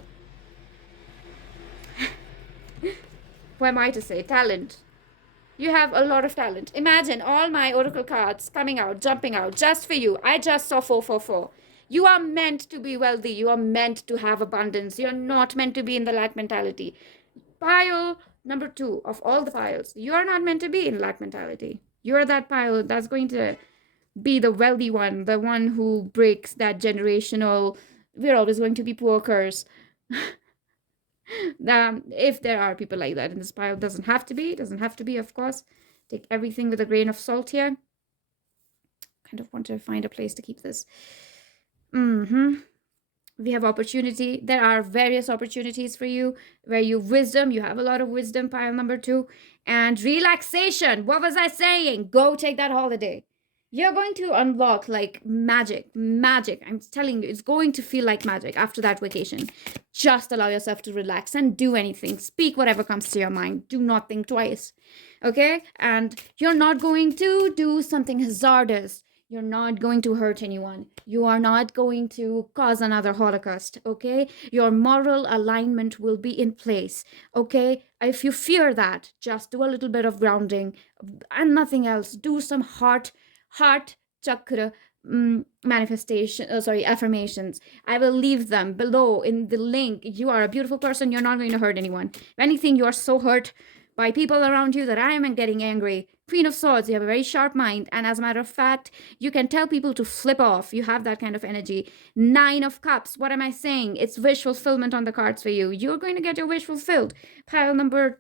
Who am I to say? Talent. You have a lot of talent. Imagine all my oracle cards coming out, jumping out, just for you. I just saw 444. You are meant to be wealthy. You are meant to have abundance. You're not meant to be in the lack mentality. Pile number 2 of all the piles, you are not meant to be in lack mentality. You're that pile that's going to be the wealthy one, the one who breaks that generational, we're always going to be poor curse. If there are people like that in this pile, doesn't have to be, of course. Take everything with a grain of salt here. Kind of want to find a place to keep this. We have opportunity. There are various opportunities for you where you wisdom, you have a lot of wisdom, pile number 2. And relaxation. What was I saying? Go take that holiday. You're going to unlock like magic. I'm telling you, it's going to feel like magic after that vacation. Just allow yourself to relax and do anything. Speak whatever comes to your mind. Do not think twice. Okay? And you're not going to do something hazardous. You're not going to hurt anyone. You are not going to cause another Holocaust, okay? Your moral alignment will be in place, okay? If you fear that, just do a little bit of grounding and nothing else. Do some heart chakra affirmations. I will leave them below in the link. You are a beautiful person. You're not going to hurt anyone. If anything, you are so hurt by people around you that I am getting angry. Queen of Swords, you have a very sharp mind. And as a matter of fact, you can tell people to flip off. You have that kind of energy. 9 of Cups, what am I saying? It's wish fulfillment on the cards for you. You're going to get your wish fulfilled. Pile number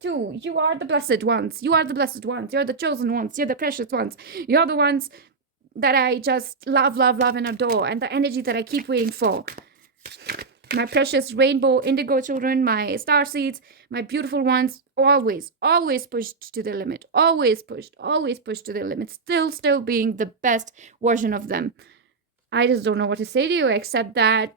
2, you are the blessed ones. You are the blessed ones. You're the chosen ones. You're the precious ones. You're the ones that I just love and adore. And the energy that I keep waiting for. My precious rainbow indigo children, my star seeds, my beautiful ones, always pushed to the limit. Always pushed to the limit. Still being the best version of them. I just don't know what to say to you except that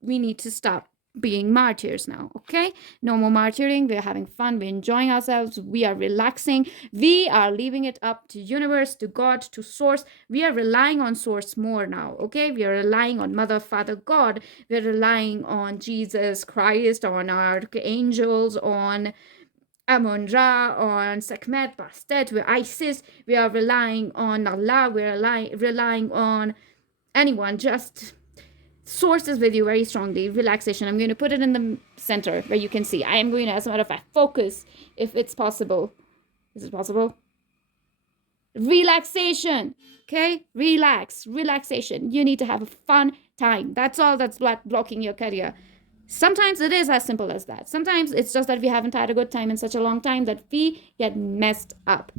we need to stop being martyrs now, okay? No more martyring. We're having fun. We're enjoying ourselves. We are relaxing. We are leaving it up to universe, to God, to source. We are relying on source more now, okay? We are relying on Mother, Father, God. We're relying on Jesus Christ, on our angels, on Amun-Ra, on Sekhmet, Bastet, we're Isis. We are relying on Allah. We're relying on anyone. Just sources with you very strongly. Relaxation. I'm going to put it in the center where you can see. I am going to, as a matter of fact, focus if it's possible. Is it possible? Relaxation. Okay? Relaxation. You need to have a fun time. That's all that's blocking your career. Sometimes it is as simple as that. Sometimes it's just that we haven't had a good time in such a long time that we get messed up.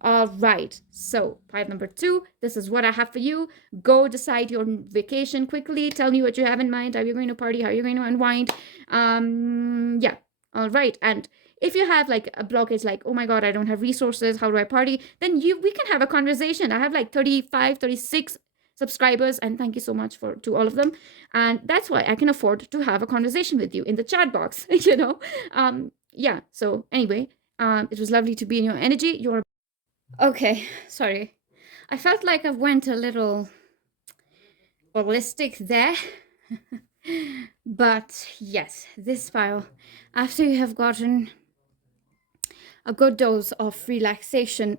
All right, so pile number 2, this is what I have for you. Go decide your vacation quickly. Tell me what you have in mind. Are you going to party? How are you going to unwind? Yeah, all right. And if you have like a blockage, like, oh my God, I don't have resources, how do I party? Then we can have a conversation. I have like 35, 36 subscribers, and thank you so much to all of them. And that's why I can afford to have a conversation with you in the chat box, you know? Yeah, so anyway, it was lovely to be in your energy. Okay, sorry. I felt like I went a little ballistic there. But yes, this file, after you have gotten a good dose of relaxation,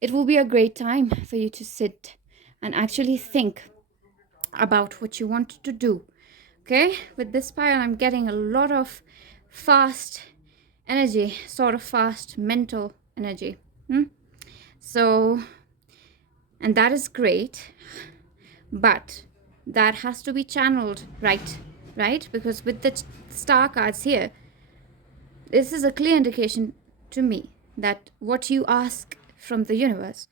it will be a great time for you to sit and actually think about what you want to do. Okay, with this pile, I'm getting a lot of fast energy, sort of fast mental energy. So, and that is great, but that has to be channeled right? Because with the star cards here, this is a clear indication to me that what you ask from the universe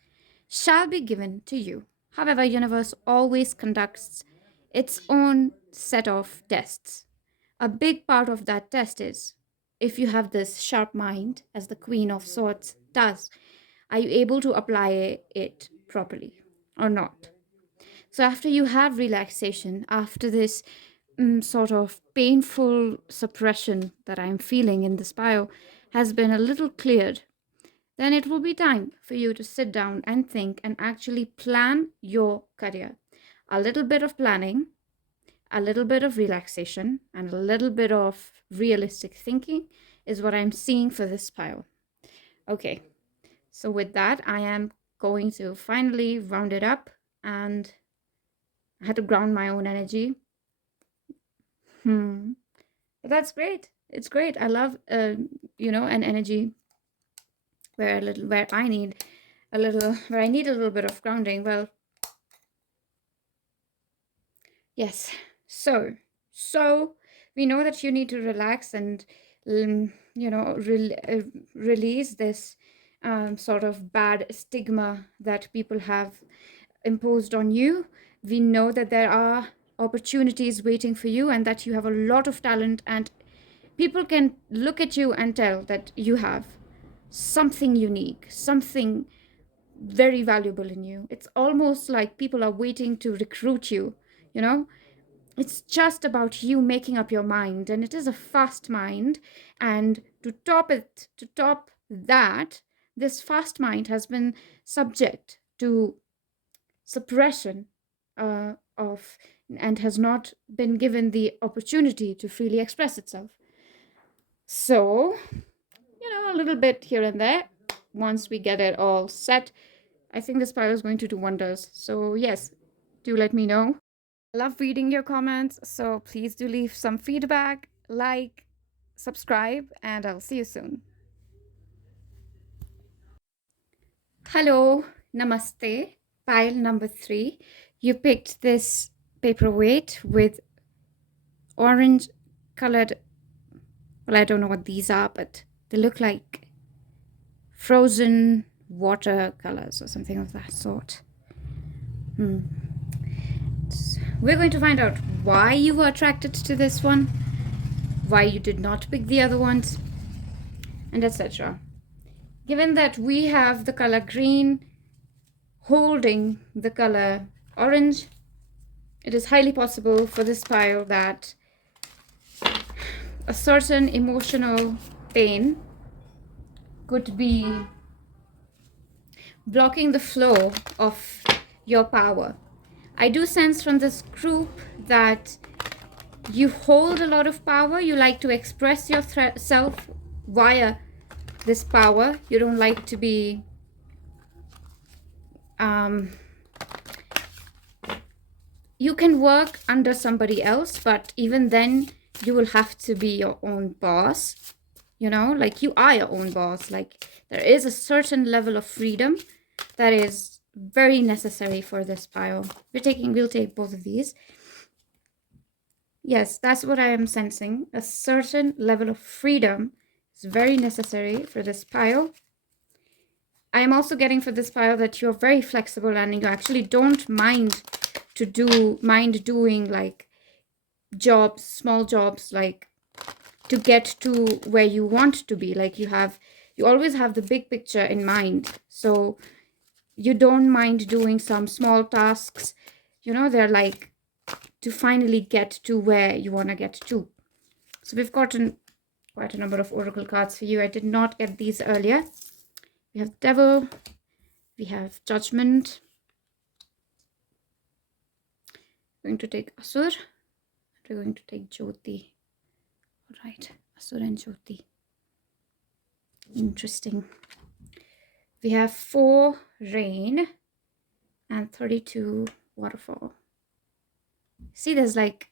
shall be given to you. However, universe always conducts its own set of tests. A big part of that test is, if you have this sharp mind, as the Queen of Swords does, are you able to apply it properly or not? So after you have relaxation, after this sort of painful suppression that I'm feeling in this bio has been a little cleared, then it will be time for you to sit down and think and actually plan your career. A little bit of planning, a little bit of relaxation, and a little bit of realistic thinking is what I'm seeing for this pile. Okay, so with that, I am going to finally round it up, and I had to ground my own energy. But that's great. It's great. I love you know, an energy where I need a little bit of grounding. Well, yes. So we know that you need to relax and you know, release this sort of bad stigma that people have imposed on you. We know that there are opportunities waiting for you, and that you have a lot of talent, and people can look at you and tell that you have something unique, something very valuable in you. It's almost like people are waiting to recruit you, you know. It's just about you making up your mind, and it is a fast mind. And to top that, this fast mind has been subject to suppression of, and has not been given the opportunity to freely express itself. So, you know, a little bit here and there. Once we get it all set, I think this pile is going to do wonders. So yes, do let me know. I love reading your comments, so please do leave some feedback, like, subscribe, and I'll see you soon. Hello, namaste. Pile number 3. You picked this paperweight with orange colored, well, I don't know what these are, but they look like frozen watercolors or something of that sort. We're going to find out why you were attracted to this one, why you did not pick the other ones, and etc. Given that we have the color green holding the color orange, it is highly possible for this pile that a certain emotional pain could be blocking the flow of your power. I do sense from this group that you hold a lot of power. You like to express yourself via this power. You don't like to be you can work under somebody else, but even then you will have to be your own boss. You know, like you are your own boss. Like there is a certain level of freedom that is very necessary for this pile. We'll take both of these. Yes, that's what I am sensing. A certain level of freedom is very necessary for this pile. I am also getting for this pile that you're very flexible, and you actually don't mind doing like jobs, small jobs, like to get to where you want to be. Like you always have the big picture in mind. So you don't mind doing some small tasks, you know, they're like to finally get to where you want to get to. So we've gotten quite a number of oracle cards for you. I did not get these earlier. We have Devil, we have Judgment. We're going to take Asur, we're going to take Jyoti. All right, Asur and Jyoti. Interesting. We have 4 Rain and 32 Waterfall. See, there's like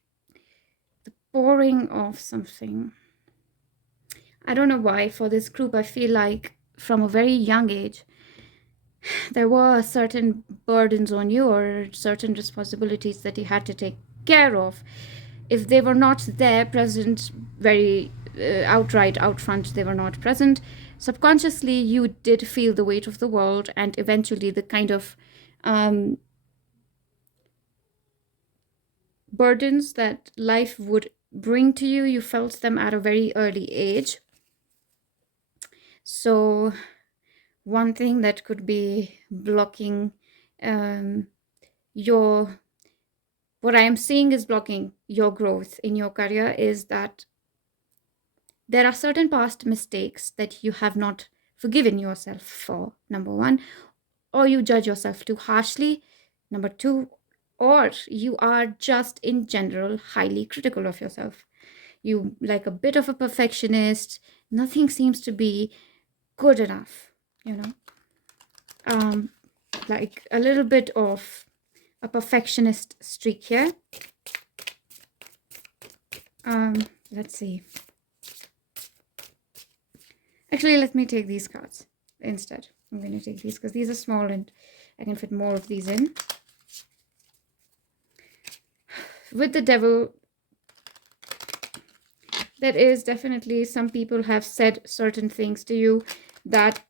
the pouring of something. I don't know why for this group I feel like from a very young age there were certain burdens on you or certain responsibilities that you had to take care of. If they were not there present, very outright out front, they were not present, subconsciously you did feel the weight of the world, and eventually the kind of burdens that life would bring to you, you felt them at a very early age. So one thing that could be blocking what I am seeing is blocking your growth in your career is that there are certain past mistakes that you have not forgiven yourself for, number 1, or you judge yourself too harshly, number 2, or you are just in general highly critical of yourself. You like a bit of a perfectionist. Nothing seems to be good enough, you know. like a little bit of a perfectionist streak here. Let's see. Actually, let me take these cards instead. I'm going to take these because these are small and I can fit more of these in. With the devil, there is definitely some people have said certain things to you that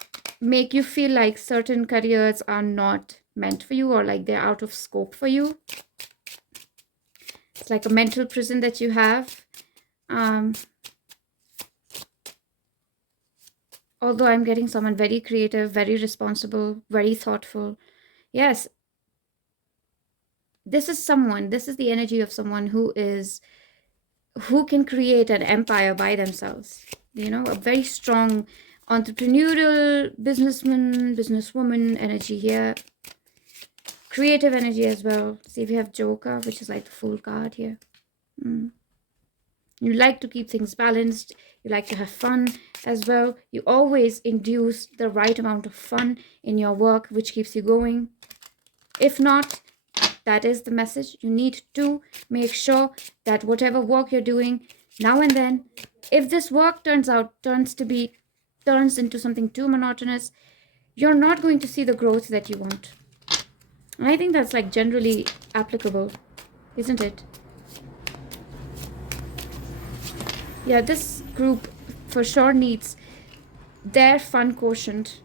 make you feel like certain careers are not meant for you, or like they're out of scope for you. It's like a mental prison that you have. Although I'm getting someone very creative, very responsible, very thoughtful. Yes, this is the energy of someone who can create an empire by themselves. You know, a very strong entrepreneurial businessman, businesswoman energy here. Creative energy as well. See if you have Joker, which is like the Fool card here. You like to keep things balanced. You like to have fun as well. You always induce the right amount of fun in your work, which keeps you going. If not, that is the message. You need to make sure that whatever work you're doing now and then, if this work turns into something too monotonous, you're not going to see the growth that you want. And I think that's like generally applicable, isn't it? Yeah, this group for sure needs their fun quotient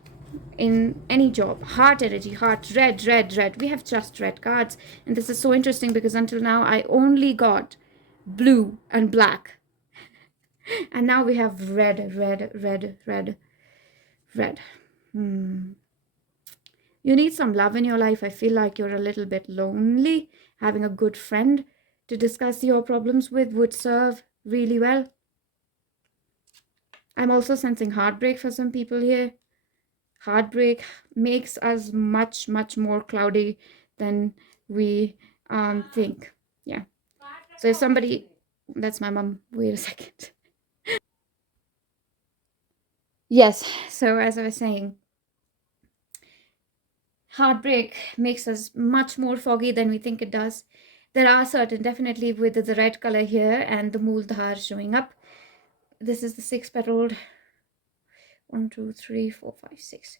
in any job. Heart energy, heart, red, red, red. We have just red cards. And this is so interesting because until now I only got blue and black. And now we have red, red, red, red, red. You need some love in your life. I feel like you're a little bit lonely. Having a good friend to discuss your problems with would serve really well. I'm also sensing heartbreak for some people here. Heartbreak makes us much, much more cloudy than we think. Yeah. So if somebody, that's my mom. Wait a second. Yes. So as I was saying, heartbreak makes us much more foggy than we think it does. There are certain, definitely with the red color here and the Mooldhar showing up. This is the 6-petaled. 1, 2, 3, 4, 5, 6.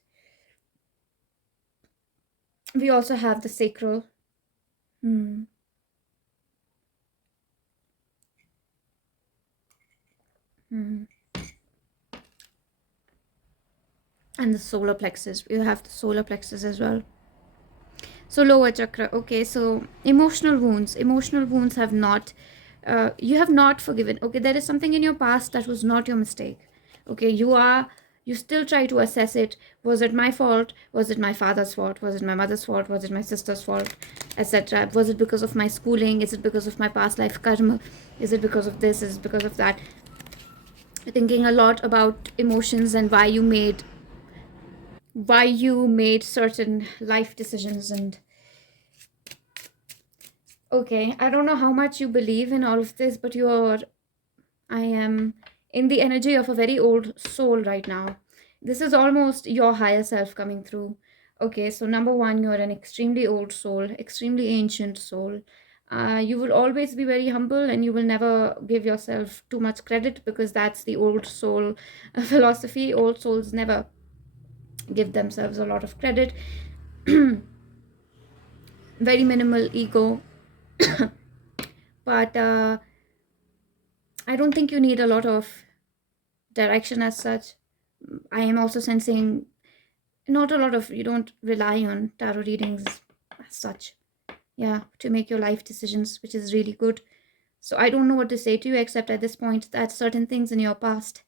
We also have the sacral. And the solar plexus. We have the solar plexus as well. So lower chakra. Okay, so emotional wounds. Emotional wounds have not, you have not forgiven. Okay, there is something in your past that was not your mistake. Okay, you still try to assess it. Was it my fault? Was it my father's fault? Was it my mother's fault? Was it my sister's fault? Etc. Was it because of my schooling? Is it because of my past life karma? Is it because of this? Is it because of that? Thinking a lot about emotions and why you made certain life decisions. And okay, I don't know how much you believe in all of this, but I am in the energy of a very old soul right now. This is almost your higher self coming through. Okay, so number one, you're an extremely old soul, extremely ancient soul. You will always be very humble and you will never give yourself too much credit, because that's the old soul philosophy. Old souls never give themselves a lot of credit. Very minimal ego. But I don't think you need a lot of direction as such. I am also sensing not a lot of, you don't rely on tarot readings as such, yeah, to make your life decisions, which is really good. So I don't know what to say to you, except at this point that certain things in your past,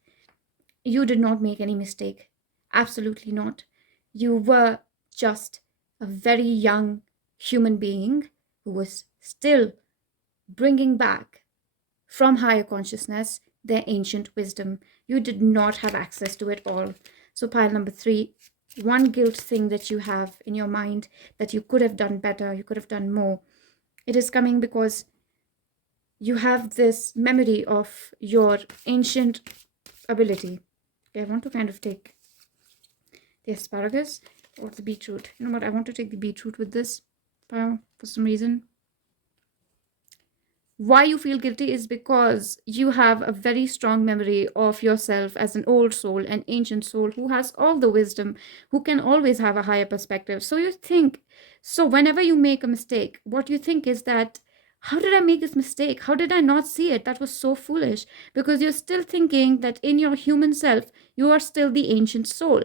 you did not make any mistake. Absolutely not. You were just a very young human being who was still bringing back from higher consciousness their ancient wisdom. You did not have access to it all. So pile number 3, one guilt thing that you have in your mind that you could have done better, you could have done more. It is coming because you have this memory of your ancient ability. Okay, I want to kind of take the asparagus or the beetroot. You know what? I want to take the beetroot with this for some reason. Why you feel guilty is because you have a very strong memory of yourself as an old soul, an ancient soul who has all the wisdom, who can always have a higher perspective. So you think, so whenever you make a mistake, what you think is that, how did I make this mistake? How did I not see it? That was so foolish. Because you're still thinking that in your human self, you are still the ancient soul.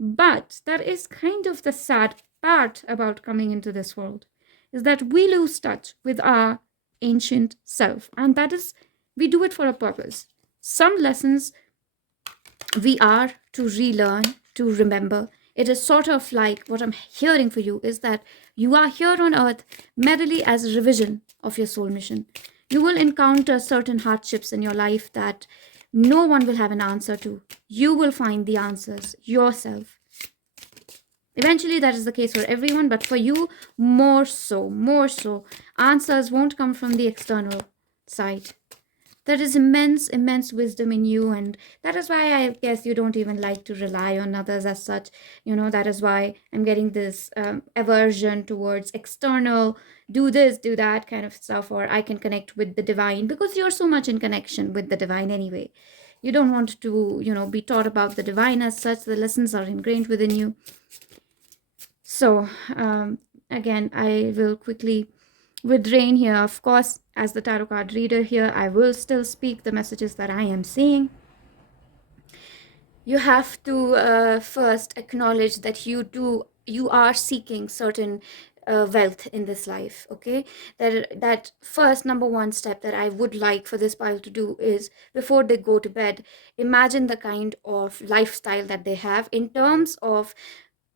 But that is kind of the sad part about coming into this world, is that we lose touch with our ancient self, and that is, we do it for a purpose. Some lessons we are to relearn, to remember. It is sort of like, what I'm hearing for you is that you are here on earth merely as a revision of your soul mission. You will encounter certain hardships in your life that no one will have an answer to. You will find the answers yourself. Eventually, that is the case for everyone, but for you, more so. Answers won't come from the external side. There is immense wisdom in you, and that is why I guess you don't even like to rely on others as such. You know, that is why I'm getting this aversion towards external, do this, do that kind of stuff, or I can connect with the divine, because you're so much in connection with the divine anyway. You don't want to, you know, be taught about the divine as such. The lessons are ingrained within you. So again, I will quickly, with Rain here, of course, as the tarot card reader here, I will still speak the messages that I am seeing. You have to first acknowledge that you are seeking certain wealth in this life, okay? That first number one step that I would like for this pile to do is, before they go to bed, imagine the kind of lifestyle that they have in terms of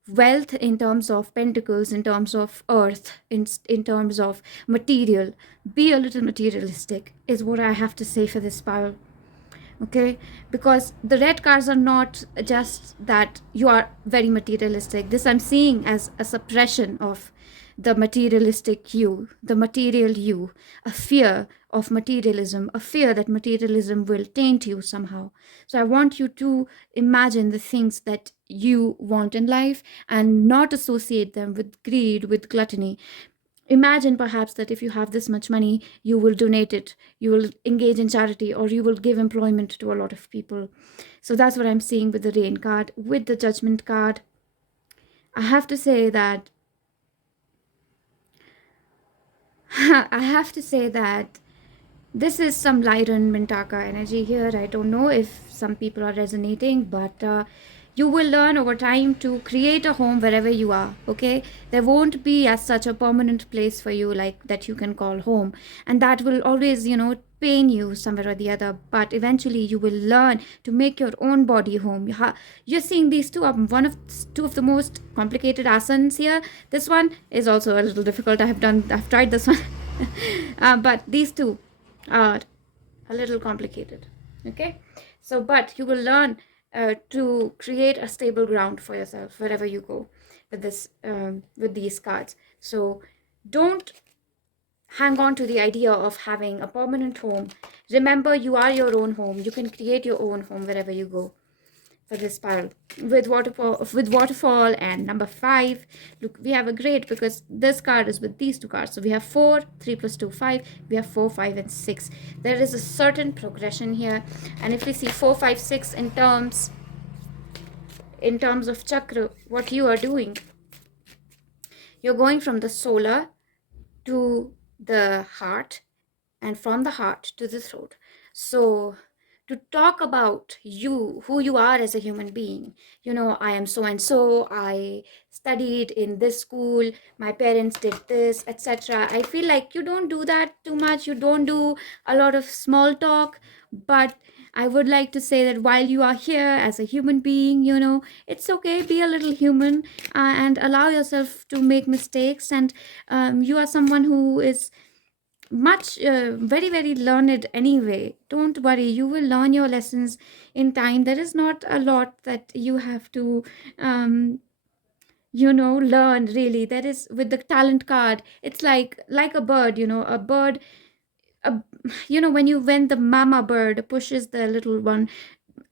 wealth, in terms of pentacles, in terms of earth, in terms of material. Be a little materialistic is what I have to say for this pile, okay? Because the red cards are not just that you are very materialistic. This I'm seeing as a suppression of the materialistic you, the material you, a fear of materialism, a fear that materialism will taint you somehow. So I want you to imagine the things that you want in life and not associate them with greed, with gluttony. Imagine perhaps that if you have this much money, you will donate it, you will engage in charity, or you will give employment to a lot of people. So that's what I'm seeing with the Rain card. With the Judgment card, I have to say that this is some Lyran Mintaka energy here. I don't know if some people are resonating, but you will learn over time to create a home wherever you are, okay? There won't be as such a permanent place for you like that you can call home. And that will always, you know, pain you somewhere or the other. But eventually you will learn to make your own body home. You're seeing these two two of the most complicated asanas here. This one is also a little difficult. I've tried this one. But these two are a little complicated, okay? So, but you will learn to create a stable ground for yourself wherever you go with this with these cards. So don't hang on to the idea of having a permanent home. Remember, you are your own home. You can create your own home wherever you go. For this spiral with waterfall and number 5, look, we have a great, because this card is with these two cards. So we have 4, 3 plus 2, 5. We have 4, 5 and 6. There is a certain progression here, and if we see 4, 5, 6 in terms of chakra, what you are doing, you're going from the solar to the heart, and from the heart to the throat. So to talk about you, who you are as a human being, you know, I am so and so, I studied in this school, my parents did this, etc. I feel like you don't do that too much. You don't do a lot of small talk. But I would like to say that while you are here as a human being, you know, it's okay, be a little human, and allow yourself to make mistakes. And you are someone who is much very learned anyway. Don't worry, you will learn your lessons in time. There is not a lot that you have to you know, learn really. That is with the talent card, it's like a bird, you know, a bird, you know, when the mama bird pushes the little one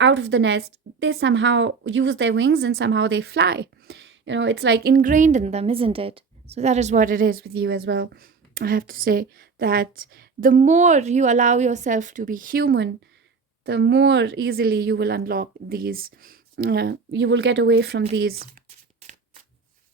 out of the nest, they somehow use their wings and somehow they fly. It's like ingrained in them, isn't it? So that is what it is with you as well. I have to say that the more you allow yourself to be human, the more easily you will unlock these, you will get away from these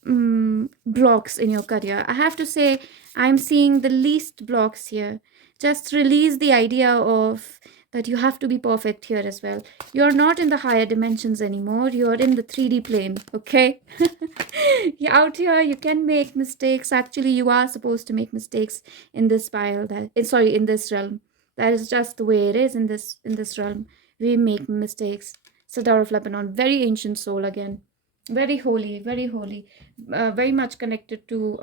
blocks in your career. I have to say, I'm seeing the least blocks here. Just release the idea of that you have to be perfect here as well. You're not in the higher dimensions anymore. You're in the 3D plane, okay? You're out here, you can make mistakes. Actually, you are supposed to make mistakes in this pile in this realm. That is just the way it is in this realm. We make mistakes. Siddhar of Lebanon, very ancient soul again. Very holy, very holy. Very much connected to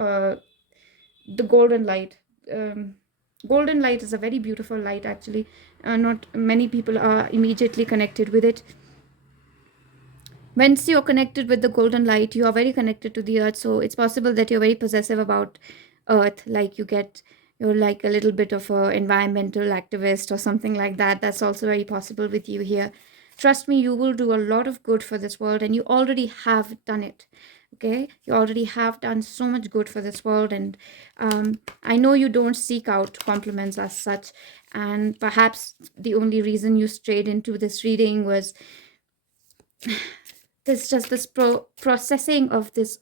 the golden light. Golden light is a very beautiful light, actually. Not many people are immediately connected with it. Once you're connected with the golden light, you are very connected to the earth. So it's possible that you're very possessive about earth, like you're like a little bit of an environmental activist or something like that. That's also very possible with you here. Trust me, you will do a lot of good for this world, and you already have done it. Okay, you already have done so much good for this world, and I know you don't seek out compliments as such, and perhaps the only reason you strayed into this reading was there's just this processing of this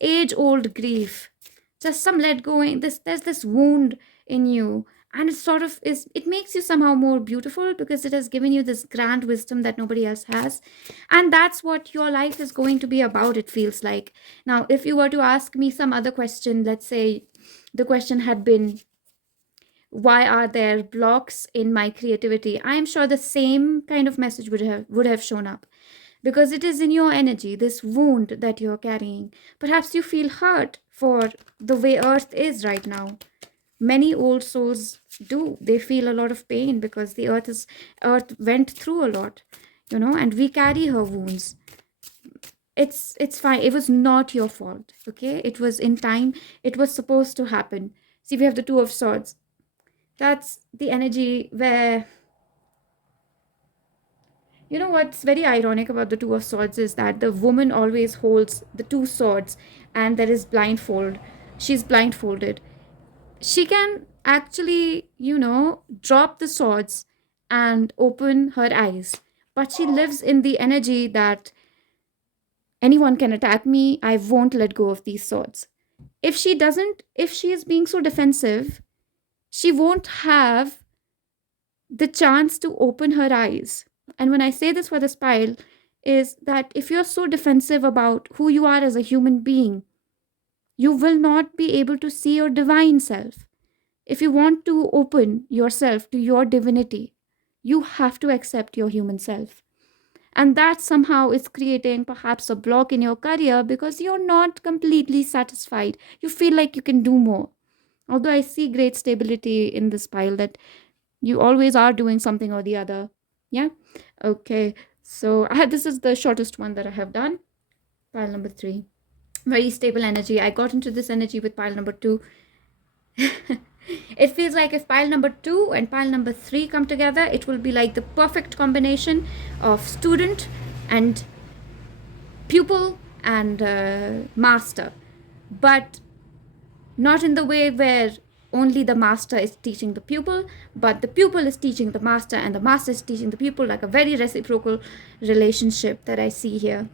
age-old grief, just some let going. There's this wound in you, and it makes you somehow more beautiful because it has given you this grand wisdom that nobody else has, and that's what your life is going to be about, it feels like. Now, if you were to ask me some other question, let's say the question had been, why are there blocks in my creativity? I am sure the same kind of message would have shown up, because it is in your energy, this wound that you're carrying. Perhaps you feel hurt for the way earth is right now. Many old souls do. They feel a lot of pain because the earth went through a lot, and we carry her wounds. It's fine. It was not your fault, okay? It was in time. It was supposed to happen. See, we have the Two of Swords. That's the energy where, what's very ironic about the Two of Swords is that the woman always holds the two swords, and there is blindfold. She's blindfolded. She can actually, drop the swords and open her eyes, but she lives in the energy that anyone can attack me. I won't let go of these swords. If she is being so defensive, she won't have the chance to open her eyes. And when I say this for the spile, is that if you're so defensive about who you are as a human being, you will not be able to see your divine self. If you want to open yourself to your divinity, you have to accept your human self. And that somehow is creating perhaps a block in your career because you're not completely satisfied. You feel like you can do more. Although I see great stability in this pile, that you always are doing something or the other. Yeah. Okay. So this is the shortest one that I have done. Pile number 3. Very stable energy. I got into this energy with pile number 2. It feels like if pile number 2 and pile number 3 come together, it will be like the perfect combination of student and pupil and master. But not in the way where only the master is teaching the pupil, but the pupil is teaching the master and the master is teaching the pupil, like a very reciprocal relationship that I see here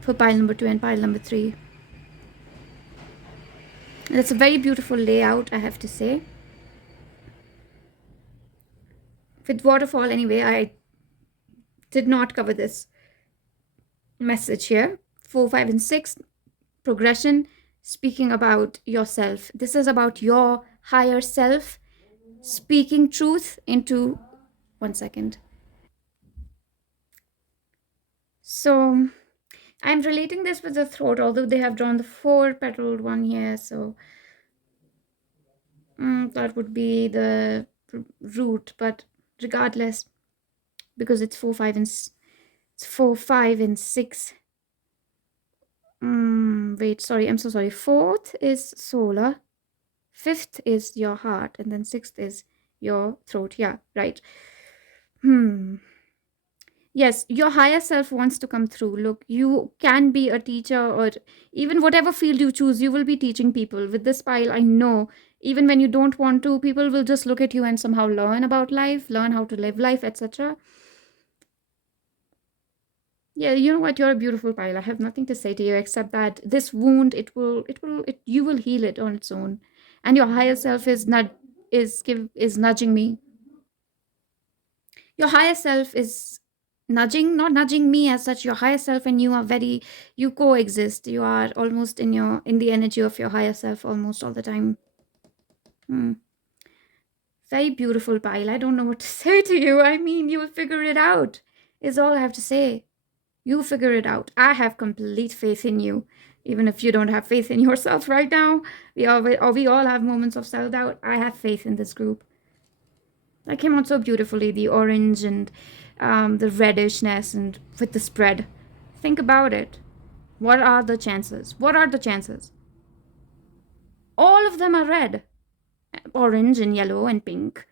for pile number 2 and pile number 3. That's a very beautiful layout, I have to say. With waterfall, anyway, I did not cover this message here. 4, 5, and 6, progression, speaking about yourself. This is about your higher self speaking truth into... One second. So I'm relating this with the throat, although they have drawn the 4-petaled one here. So that would be the root, but regardless, because it's 4, 5, and 6. Wait, sorry, I'm so sorry. 4th is solar, 5th is your heart, and then 6th is your throat. Yeah, right. Yes, your higher self wants to come through. Look, you can be a teacher, or even whatever field you choose, you will be teaching people. With this pile, I know even when you don't want to, people will just look at you and somehow learn about life, learn how to live life, etc. Yeah, you know what? You're a beautiful pile. I have nothing to say to you except that this wound, you will heal it on its own, and your higher self is nudging me. Your higher self is nudging, not nudging me as such. Your higher self and you are you coexist. You are almost in the energy of your higher self almost all the time. Hmm. Very beautiful pile. I don't know what to say to you. I mean, you will figure it out, is all I have to say. You figure it out. I have complete faith in you. Even if you don't have faith in yourself right now, we all have moments of self-doubt. I have faith in this group. That came out so beautifully, the orange and the reddishness and with the spread. Think about it. What are the chances? What are the chances? All of them are red. Orange and yellow and pink.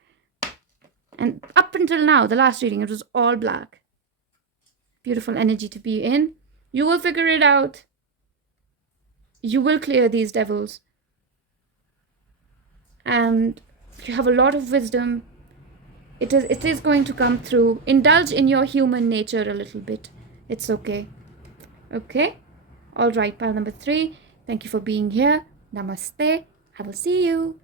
And up until now, the last reading, it was all black. Beautiful energy to be in. You will figure it out. You will clear these devils. And you have a lot of wisdom. It is going to come through. Indulge in your human nature a little bit. It's okay. Okay? All right, pile number 3. Thank you for being here. Namaste. I will see you.